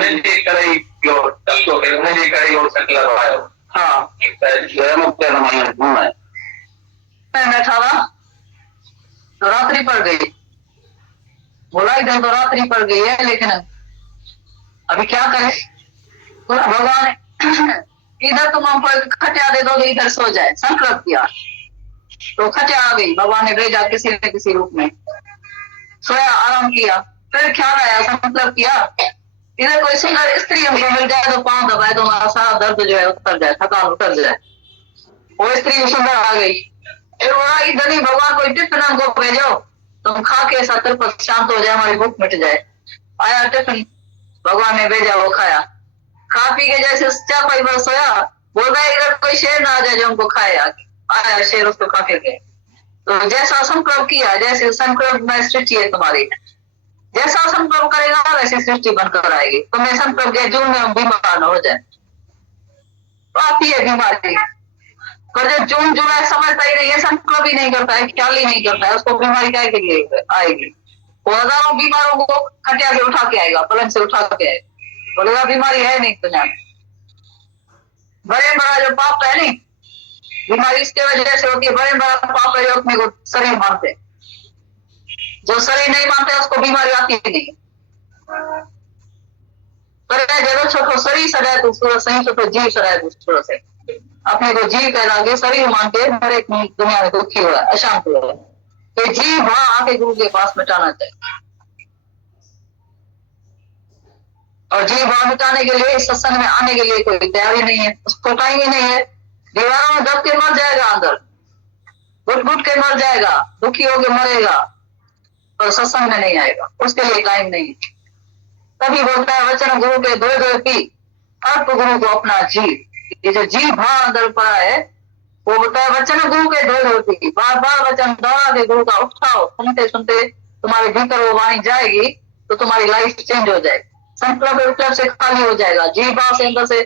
हाँ, बैठा हुआ तो रात्रि पड़ गई, बोला इधर तो रात्रि पड़ गई है, लेकिन अभी क्या करे? तो भगवान इधर तुम हमको एक खटिया दे दो तो इधर सो जाए, संकल्प किया तो खटिया आ गई, भगवान ने भेजा किसी न किसी रूप में, सोया, आराम किया। फिर ख्याल आया, संकल्प किया इधर कोई सुंदर स्त्री हमको मिल जाए तो पांव दबाए तो हमारा सारा दर्द जो है उतर जाए, थकान उतर जाए। वो स्त्री सुंदर आ गई, इधर ही भगवान को टिफिन हमको भेजो, तुम खा के 70% शांत हो जाए, हमारी भूख मिट जाए। आया टिफिन, भगवान ने भेजा, वो खाया, खा पी के जैसे चार पाई बरस सोया, बोल रहा है इधर कोई शेर ना आ जाए जो हमको खाए। आया शेर, उसको खा के गए। तो जैसा संकल्प किया, जैसे संकल्प में सृष्टि है तुम्हारी, जैसा संकल्प करेगा वैसे सृष्टि बनकर आएगी। तुम्हें संकल्प के जून में हम बीमार न हो जाए, तो आती है बीमारी। पर जो जून जुलाई समझता ही नहीं है, संकल्प ही नहीं करता है, ख्याल ही नहीं करता है, उसको बीमारी क्या के लिए आएगी। वो हजारों बीमारों को खटिया से उठा के आएगा, पलंग से उठा के आएगा, बोलेगा बीमारी है नहीं दुनिया में। बड़े बड़ा जो पाप है नहीं, बीमारी इसके वजह से होती है। बड़े बड़ा पाप है जो अपने को शरीर मानते, जो शरीर नहीं मानते उसको बीमारी आती ही नहीं। पर जरूर छोटो शरीर सड़ाए तो सूरत सही, छोटो जीव सड़ाए तो सूरत से। अपने को जीव कहला के शरीर मान के हर एक दुनिया में दुखी हुआ है, अशांत हुआ है। ये जीव वहां आके गुरु के पास मिटाना चाहिए, और जीव भाव मिटाने के लिए सत्संग में आने के लिए कोई तैयारी नहीं है, उसको टाइम ही नहीं है। दीवारों में दब के मर जाएगा, अंदर घुट घुट के मर जाएगा, दुखी होके मरेगा, और सत्संग में नहीं आएगा, उसके लिए टाइम नहीं है। तभी बोलता है वचन गुरु के दो दो पी, अर्प गुरु को अपना जीव। ये जो जीव भाव अंदर पड़ा है, वो बोलता है वचन गुरु के दो दो पी, बार बार वचन दोहरा के गुरु का उठाओ। सुनते सुनते तुम्हारे भीतर वो वाणी जाएगी, तो तुम्हारी लाइफ चेंज हो जाएगी। संकल्प विकल्प से खाली हो जाएगा, जीव भाव से अंदर से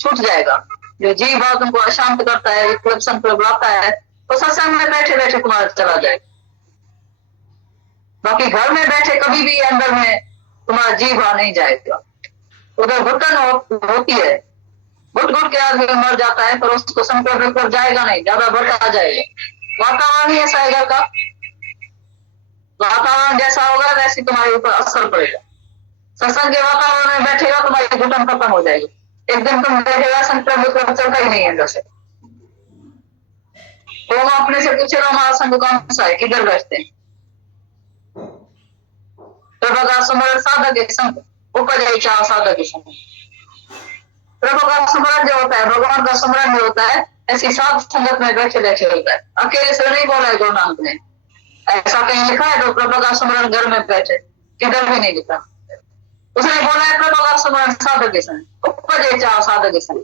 छूट जाएगा। जो जीव भाव तुमको अशांत करता है, विकल्प संकल्प लाता है, तो सत्संग में बैठे बैठे तुम्हारा चला जाएगा। बाकी घर में बैठे कभी भी अंदर में तुम्हारा जीव भाव नहीं जाएगा। उधर घुटन होती है, घुट घुट के आदमी मर जाता है, पर उसको संकल्प विकल्प जाएगा नहीं, ज्यादा बढ़ता जाएगा। वातावरण ही ऐसा है घर का, वातावरण जैसा होगा वैसे तुम्हारे ऊपर असर पड़ेगा। सत्संग के वातावरण में बैठेगा, तुम्हारी घुटन खत्म हो जाएगी। एक दिन तुम बैठेगा, संकल्प विकल्प चलता ही नहीं है अंदर से। तो हम अपने से पूछे रहो हमारा संग कौन सा है, किधर बैठते हैं। प्रभु का स्मरण साधक के संग, उपजय चाह साधक के संग। प्रभु का स्मरण जो होता है, भगवान का स्मरण जो होता है, ऐसी साध संगत में बैठे बैठे होता है। अकेले से नहीं बोला है गुरु नानक ने, ऐसा कहीं लिखा है तो प्रभु का स्मरण घर में बैठे, किधर भी नहीं लिखा। उसने बोला है प्रभु का स्मरण साधक के संग, उपजय चाह साधक के संग।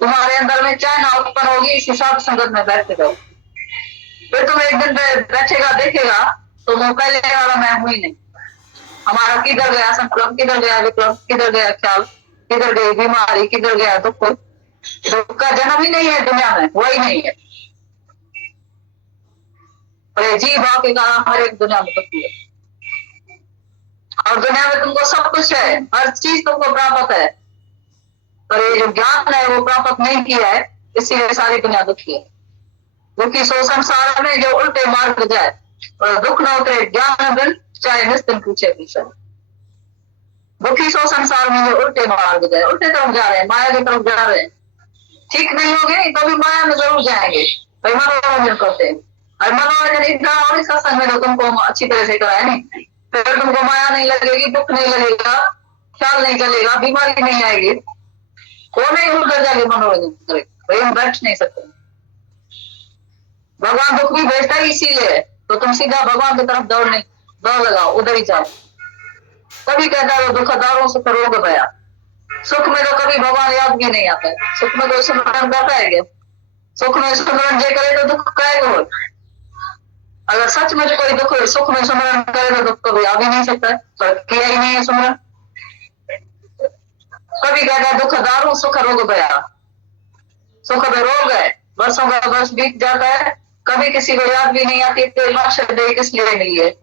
तुम्हारे अंदर में चाहे ना उत्पन्न होगी, इसी साध संगत में बैठते रहो। फिर तुम एक दिन बैठेगा, देखेगा तो वो पहले वाला मैं हूं ही नहीं। हमारा किधर गया संकल्प, किधर गया विकल्प, किधर गया ख्याल, किधर गई बीमारी, किधर गया दुख। दुख का जन्म ही नहीं है दुनिया में, वही नहीं है। और जीव भाव के कारण हर एक दुनिया में दुख है। और दुनिया में तुमको सब कुछ है, हर चीज तुमको प्राप्त है, पर ये जो ज्ञान है वो प्राप्त नहीं किया है, इसीलिए सारी दुनिया दुखी है। दुखी सो संसार में जो उल्टे मार्ग जाए, और दुख न उतरे ज्ञान बिन, चाहे निस्तिन पूछे पूछे। दुखी सो संसार में जो उल्टे मार्ग जाए, उल्टे तरफ जा रहे हैं, माया की तरफ जा रहे हैं। ठीक नहीं होंगे तो भी माया में जरूर जाएंगे, भाई मनोरंजन करते हैं। और मनोरंजन इतना और इस सत्संग में तो तुमको अच्छी तरह से कराए नहीं, फिर तुमको माया नहीं लगेगी, दुख नहीं लगेगा, ख्याल नहीं चलेगा, बीमारी नहीं आएगी। वो नहीं उधर जाके मनोरंजन करेगा, भाई हम बैठ नहीं सकते। भगवान दुख भी भेजता ही इसीलिए है, तो तुम सीधा भगवान की तरफ दौड़ लगाओ, उधर ही जाओ। कभी कहता है दुख दारों से रोग भया। सुख में तो कभी भगवान याद भी नहीं आता है, सुख में तो स्मरण करता है क्या? सुख में स्मरण जे करे तो दुख कहेगा हो। अगर सच में कोई दुख सुख में स्मरण करे तो दुख कभी आ भी नहीं सकता है, पर किया ही नहीं है स्मरण। कभी कहता है दुख दारू सुख रोग भया। सुख में रोग है, वर्षों का वर्ष बीत जाता है, कभी किसी को याद भी नहीं आती कि मनुष्य देह किस लिए मिली है।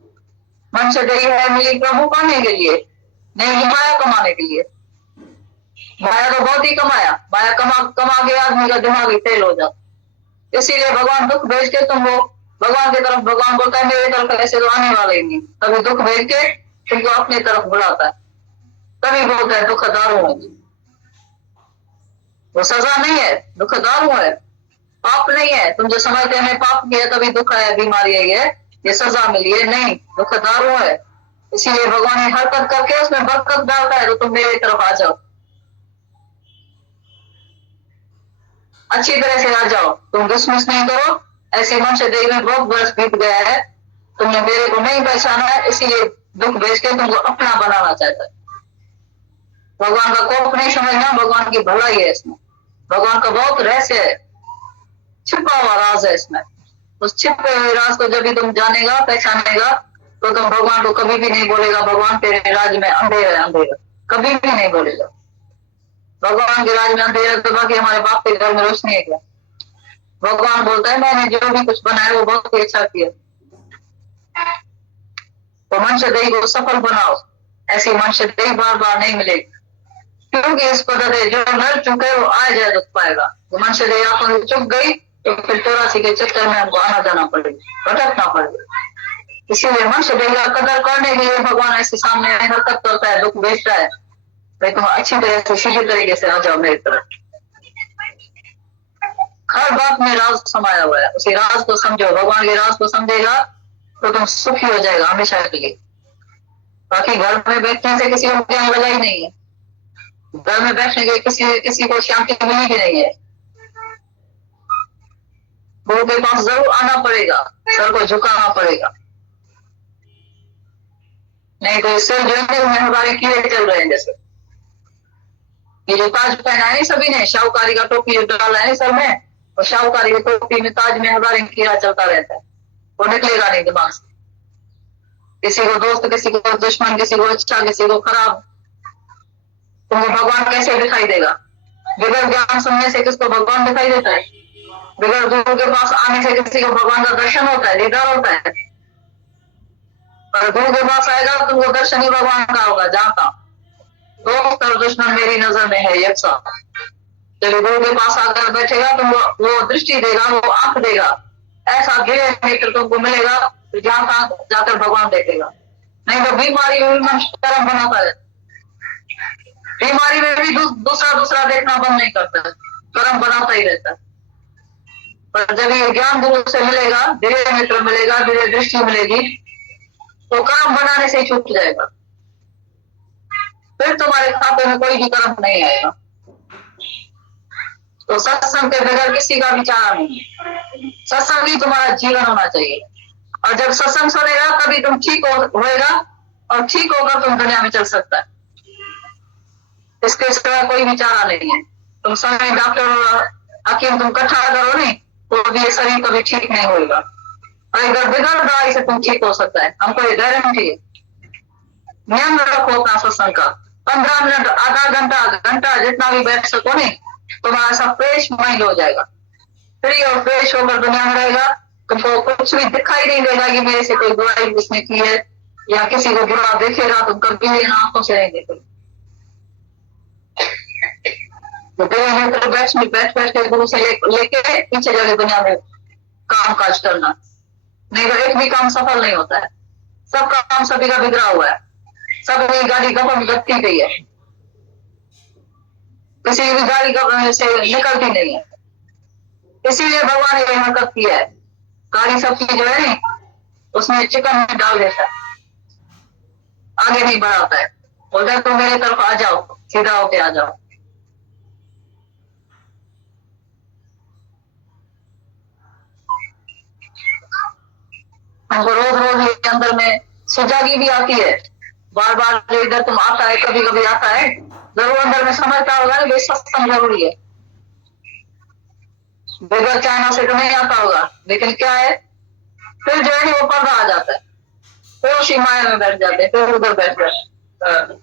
मनुष्य देह है मिली प्रभु पाने के लिए, नहीं माया कमाने के लिए। माया तो बहुत ही कमाया, माया कमा के आदमी का दिमाग ही फेल हो जाता। इसीलिए भगवान दुख भेज के तुमको भगवान की तरफ, भगवान बोलता है मेरे तरफ ऐसे तो आने वाले ही नहीं, तभी दुख भेज के तुमको अपनी तरफ बुलाता है। तभी बोलता है दुख दारू है। वो सजा नहीं है, दुख दारू है, पाप नहीं है। तुम जो समझते हैं पाप किया तभी दुख है, बीमारी है, ये सजा मिली है, नहीं, दुख दारू है। इसीलिए भगवान ने हरकत करके उसमें बरकत डालता है, तो तुम मेरी तरफ आ जाओ, अच्छी तरह से आ जाओ। तुम घुसमुस नहीं करो, ऐसे मनुष्य देह में बहुत वर्ष बीत गया है, तुमने मेरे को नहीं पहचाना है, इसीलिए दुख भेज के तुमको अपना बनाना चाहता है। भगवान का कोप नहीं समझना, भगवान की भलाई है इसमें, भगवान का बहुत रहस्य है, छिपा हुआ राज है इसमें। उस छिपे हुए राज को जब भी तुम जानेगा, पहचानेगा, तो तुम भगवान को कभी भी नहीं बोलेगा भगवान तेरे राज में अंधेरा है, अंधेरा कभी भी नहीं बोलेगा। भगवान के राज में अंधेरा तो बाकी हमारे बाप के घर में रोशनी है क्या? भगवान बोलता है मैंने जो भी कुछ बनाया वो बहुत ही अच्छा किया। तो मनुष्य देह को सफल बनाओ, ऐसी मनुष्य देह बार बार नहीं मिलेगी, क्योंकि इस पद्धति जो मर चुके वो आ जाए दुख पाएगा। वो मनुष्य देह आंखों से चुक गई तो फिर 84 के चक्कर में हमको आना जाना पड़ेगा, भटकना पड़ेगा। इसीलिए मनुष्य देह का कदर करने के लिए भगवान ऐसे सामने हरकत करता है, दुख भेजता है, भाई तुम अच्छी तरह से सीधी तरीके से आ जाओ मेरी तरफ। हर बात में राज समाया हुआ है, उसी राज को समझो। भगवान के राज को समझेगा तो तुम सुखी हो जाएगा हमेशा के लिए। बाकी घर में बैठने से किसी को ज्ञान मिला ही नहीं है, घर में बैठने के किसी को शांति मिली भी नहीं है। गुरु के पास जरूर आना पड़ेगा, सर को झुकाना पड़ेगा, नहीं तो सिर जो है हमारे कीड़े चल रहे हैं। जैसे ये जो ताज पहना है सभी ने, शाहूकारी का टोपी जो डाला है सर में, और शाहूकारी की टोपी में ताज में हमारे कीड़ा चलता रहता है, वो निकलेगा नहीं दिमाग से। किसी को दोस्त, किसी को दुश्मन, किसी को अच्छा, किसी को खराब। तुमको भगवान कैसे दिखाई देगा? बगैर ज्ञान सुनने से किसको भगवान दिखाई देता है? बगैर गुरु के पास आने से किसी को भगवान का दर्शन होता है, दीदार होता है? और गुरु के पास आएगा तुमको दर्शन ही भगवान का होगा। जानता दोस्त और दुश्मन मेरी नजर में है एक साथ। जब गुरु के पास आकर बैठेगा तो वो दृष्टि देगा, वो आंख देगा, ऐसा धीरे मित्र तुमको मिलेगा तो जहां जाकर भगवान देखेगा। नहीं तो बीमारी में भी मनुष्य कर्म बनाता है, बीमारी में भी दूसरा देखना बंद नहीं करता है, कर्म बनाता ही रहता है। पर जब ये ज्ञान गुरु से मिलेगा, धीरे मित्र मिलेगा, धीरे दृष्टि मिलेगी, तो कर्म बनाने से ही छूट जाएगा। फिर तुम्हारे खाते में कोई भी कर्म नहीं आएगा। तो सत्संग के बगैर किसी का विचार नहीं है, सत्संग ही तुम्हारा जीवन होना चाहिए। और जब सत्संग सुनेगा तभी तुम ठीक होएगा, और ठीक होकर तुम दुनिया में चल सकता है। इसके सिवा कोई विचारा नहीं है। तुम समय डॉक्टर और हकीम तुम इकट्ठा करो नहीं तो भी ये शरीर कभी ठीक नहीं होगा। और अगर बिगड़ दवाई से तुम ठीक हो सकता है, हमको ये गारंटी है। नियम रखो अपना सत्संग का, 15 मिनट, आधा घंटा, घंटा जितना भी बैठ सको नहीं, तुम्हारा सब फ्रेश माइंड हो जाएगा, फ्री और फ्रेश होकर दुनिया में रहेगा। तुमको कुछ भी दिखाई नहीं देगा कि मेरे से कोई बुराई उसने की है, या किसी को बुरा देखेगा तुम कभी आंखों से नहीं देखोगे। तो बैठ के गुरु से लेके पीछे जाके दुनिया में काम काज करना, नहीं तो एक भी काम सफल नहीं होता है। सबका काम सभी का बिगड़ा हुआ है, सब गाड़ी गपम गपती गई है, किसी भी गाड़ी से निकलती नहीं है। इसीलिए भगवान ने हरकत किया है, गाड़ी सबकी जो है नहीं उसमें चिकन में डाल देता है, आगे नहीं बढ़ाता है। बोलता है तुम मेरे तरफ आ जाओ, सीधा होके आ जाओ। हमको रोज रोज ये अंदर में सजागी भी आती है, बार बार जो इधर तुम आता है, कभी कभी आता है, जरूर अंदर में समझता होगा ना सत्संग जरूरी है। बगैर चाहना से तो नहीं आता होगा, लेकिन क्या है फिर जो है वो पर्दा आ जाता है, फिर उसी माया में बैठ जाते हैं, फिर उधर बैठ जाते,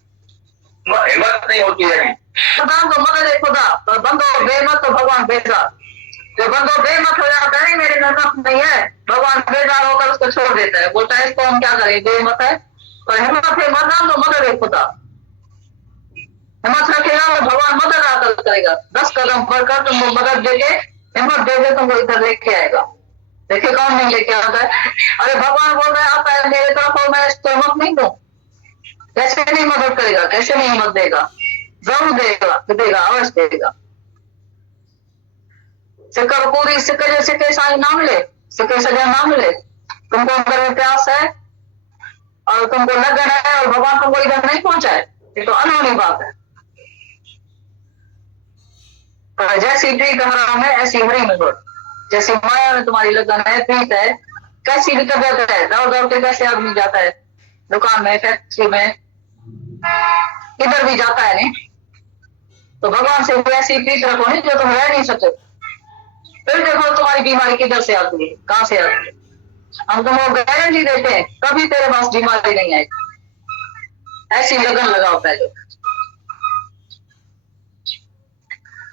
हिम्मत नहीं होती है। खुदा को मदद है, खुदा तो बंदो बेमत तो भगवान बेजार। जो बंदो बेमत हो जाता है, मेरे नमक नहीं है, भगवान बेजार होकर उसको छोड़ देता है। बोलता है इसको हम क्या करें, बेमत है, पर हिम्मत है मरना तो मदद है खुदा। हिम्मत रखेगा तो भगवान मदद आकर करेगा, 10 कदम बढ़कर तुमको मदद देके हिम्मत देके तुमको इधर लेके आएगा। देखे कौन नहीं लेके आता है? अरे भगवान बोल रहा है आता है मेरे तरफ और मैं इसको हिम्मत नहीं दूं, कैसे नहीं मदद करेगा, कैसे नहीं हिम्मत देगा? जरूर देगा, अवश्य देगा। सिक्कर पूरी सिक्के साई ना मिले, सिक्के सजा ना मिले, तुमको अंदर में प्यास है और तुमको लगन है और भगवान तुमको इधर नहीं पहुंचाए, ये तो अनहोनी बात है। जैसी प्रीत हरा में ऐसी हरी में गुड़, जैसे माया में तुम्हारी लगन है, प्रीत है, कैसी भी तबियत है, दौड़ दौड़ के कैसे आदमी जाता है दुकान में, फैक्ट्री में, किधर भी जाता है नहीं, तो भगवान से भी ऐसी प्रीत रखो नहीं जो तुम रह नहीं सकते। फिर देखो तुम्हारी बीमारी किधर से आती है, कहां से आती है। हम तुमको गारंटी देते हैं कभी तेरे पास बीमारी नहीं आएगी। ऐसी लगन लगाओ पहले।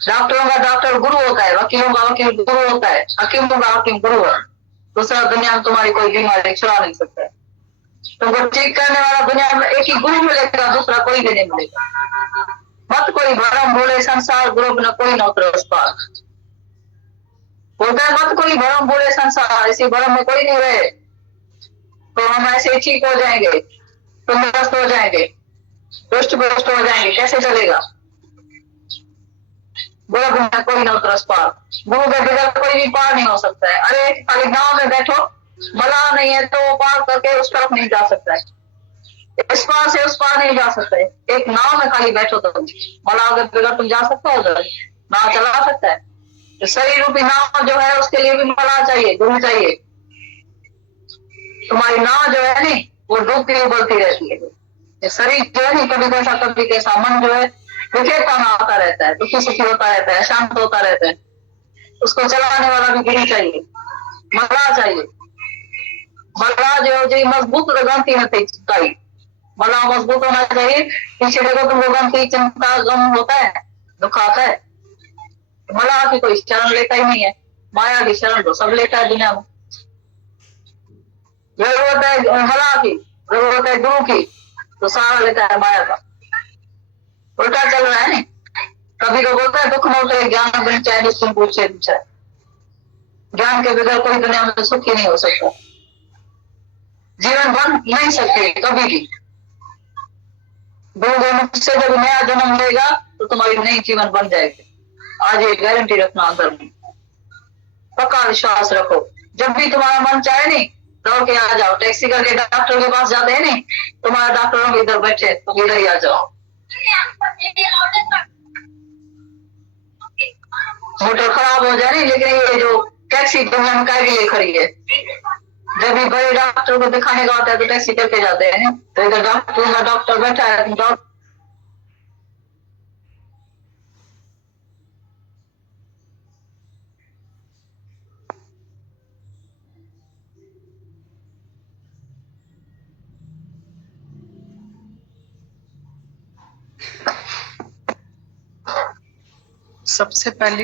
डॉक्टरों का डॉक्टर गुरु होता है, वकीलों का वकील गुरु होता है, हकीमों का हकीम गुरु है। दूसरा दुनिया में तुम्हारी कोई बीमारी छुड़ा नहीं सकता है। तुमको ठीक करने वाला दुनिया में एक ही गुरु मिलेगा, दूसरा कोई भी नहीं मिलेगा। मत कोई भरम बोले संसार गुरु बिना कोई न उतरे उस पार। बोलता है मत कोई भरम बोले संसार, इसी भरम में कोई नहीं रहे, तो हम ऐसे ही ठीक हो जाएंगे, तंदुरुस्त हो जाएंगे, रुष्ट पुष्ट हो जाएंगे, कैसे चलेगा। गुरु बिना कोई न उतरे उस पार, गुरु के बगैर कोई भी पार नहीं हो सकता है। अरे खाली गांव में बैठो, बला नहीं है तो पार करके उस तरफ नहीं जा सकता है, इस पार से उस पार नहीं जा सकता है। एक नाव में खाली बैठो तो बला के बगैर तुम जा सकते हो, उधर नाव चला सकता है। तो शरीर रूपी नाव जो है उसके लिए भी मला चाहिए, गुरु चाहिए। तुम्हारी नाव जो है नहीं वो डूबती उबलती रहती है। ये शरीर जो है नहीं कभी कैसा कभी कैसा, मन जो है विखेरता में आता रहता है, दुखी सुखी होता रहता है, शांत होता रहता है। उसको चलाने वाला भी गुरु चाहिए, मला चाहिए। मला जो मजबूत गंती नहीं चिंताई, मला मजबूत होना चाहिए। पीछे देखो तुमको गंती चिंता गम होता है, दुख आता है, मला की कोई शरण लेता ही नहीं है। माया की शरण तो सब लेता है दुनिया में। जरूरत है मला की, जरूरत है गुरु की, तो सारा लेता है माया का। उल्टा चल रहा है नहीं। कभी को बोलता है दुख न उठे ज्ञान बन चाहे निश्चित पूछे पूछा। ज्ञान के बगैर कोई दुनिया में सुख ही नहीं हो सकता, जीवन बन नहीं सकते कभी भी। गुरु गोमुख से जब नया जन्म लेगा तो तुम्हारी नई जीवन बन जाएगी। आज ये गारंटी रखना अंदर में, पक्का विश्वास रखो। जब भी तुम्हारा मन चाहे नहीं दौड़ के आ जाओ, टैक्सी करके डॉक्टर के पास जाते हैं नहीं, तुम्हारा डॉक्टरों के इधर बैठे तुम इधर ही आ जाओ। मोटर खराब हो जाए नहीं, लेकिन ये जो टैक्सी दुनिया में काय के लिए खड़ी है। जब भी बड़े डॉक्टर को दिखाने का होता है तो टैक्सी करके जाते हैं, तो इधर डॉक्टर बैठा है, डॉक्टर सबसे पहले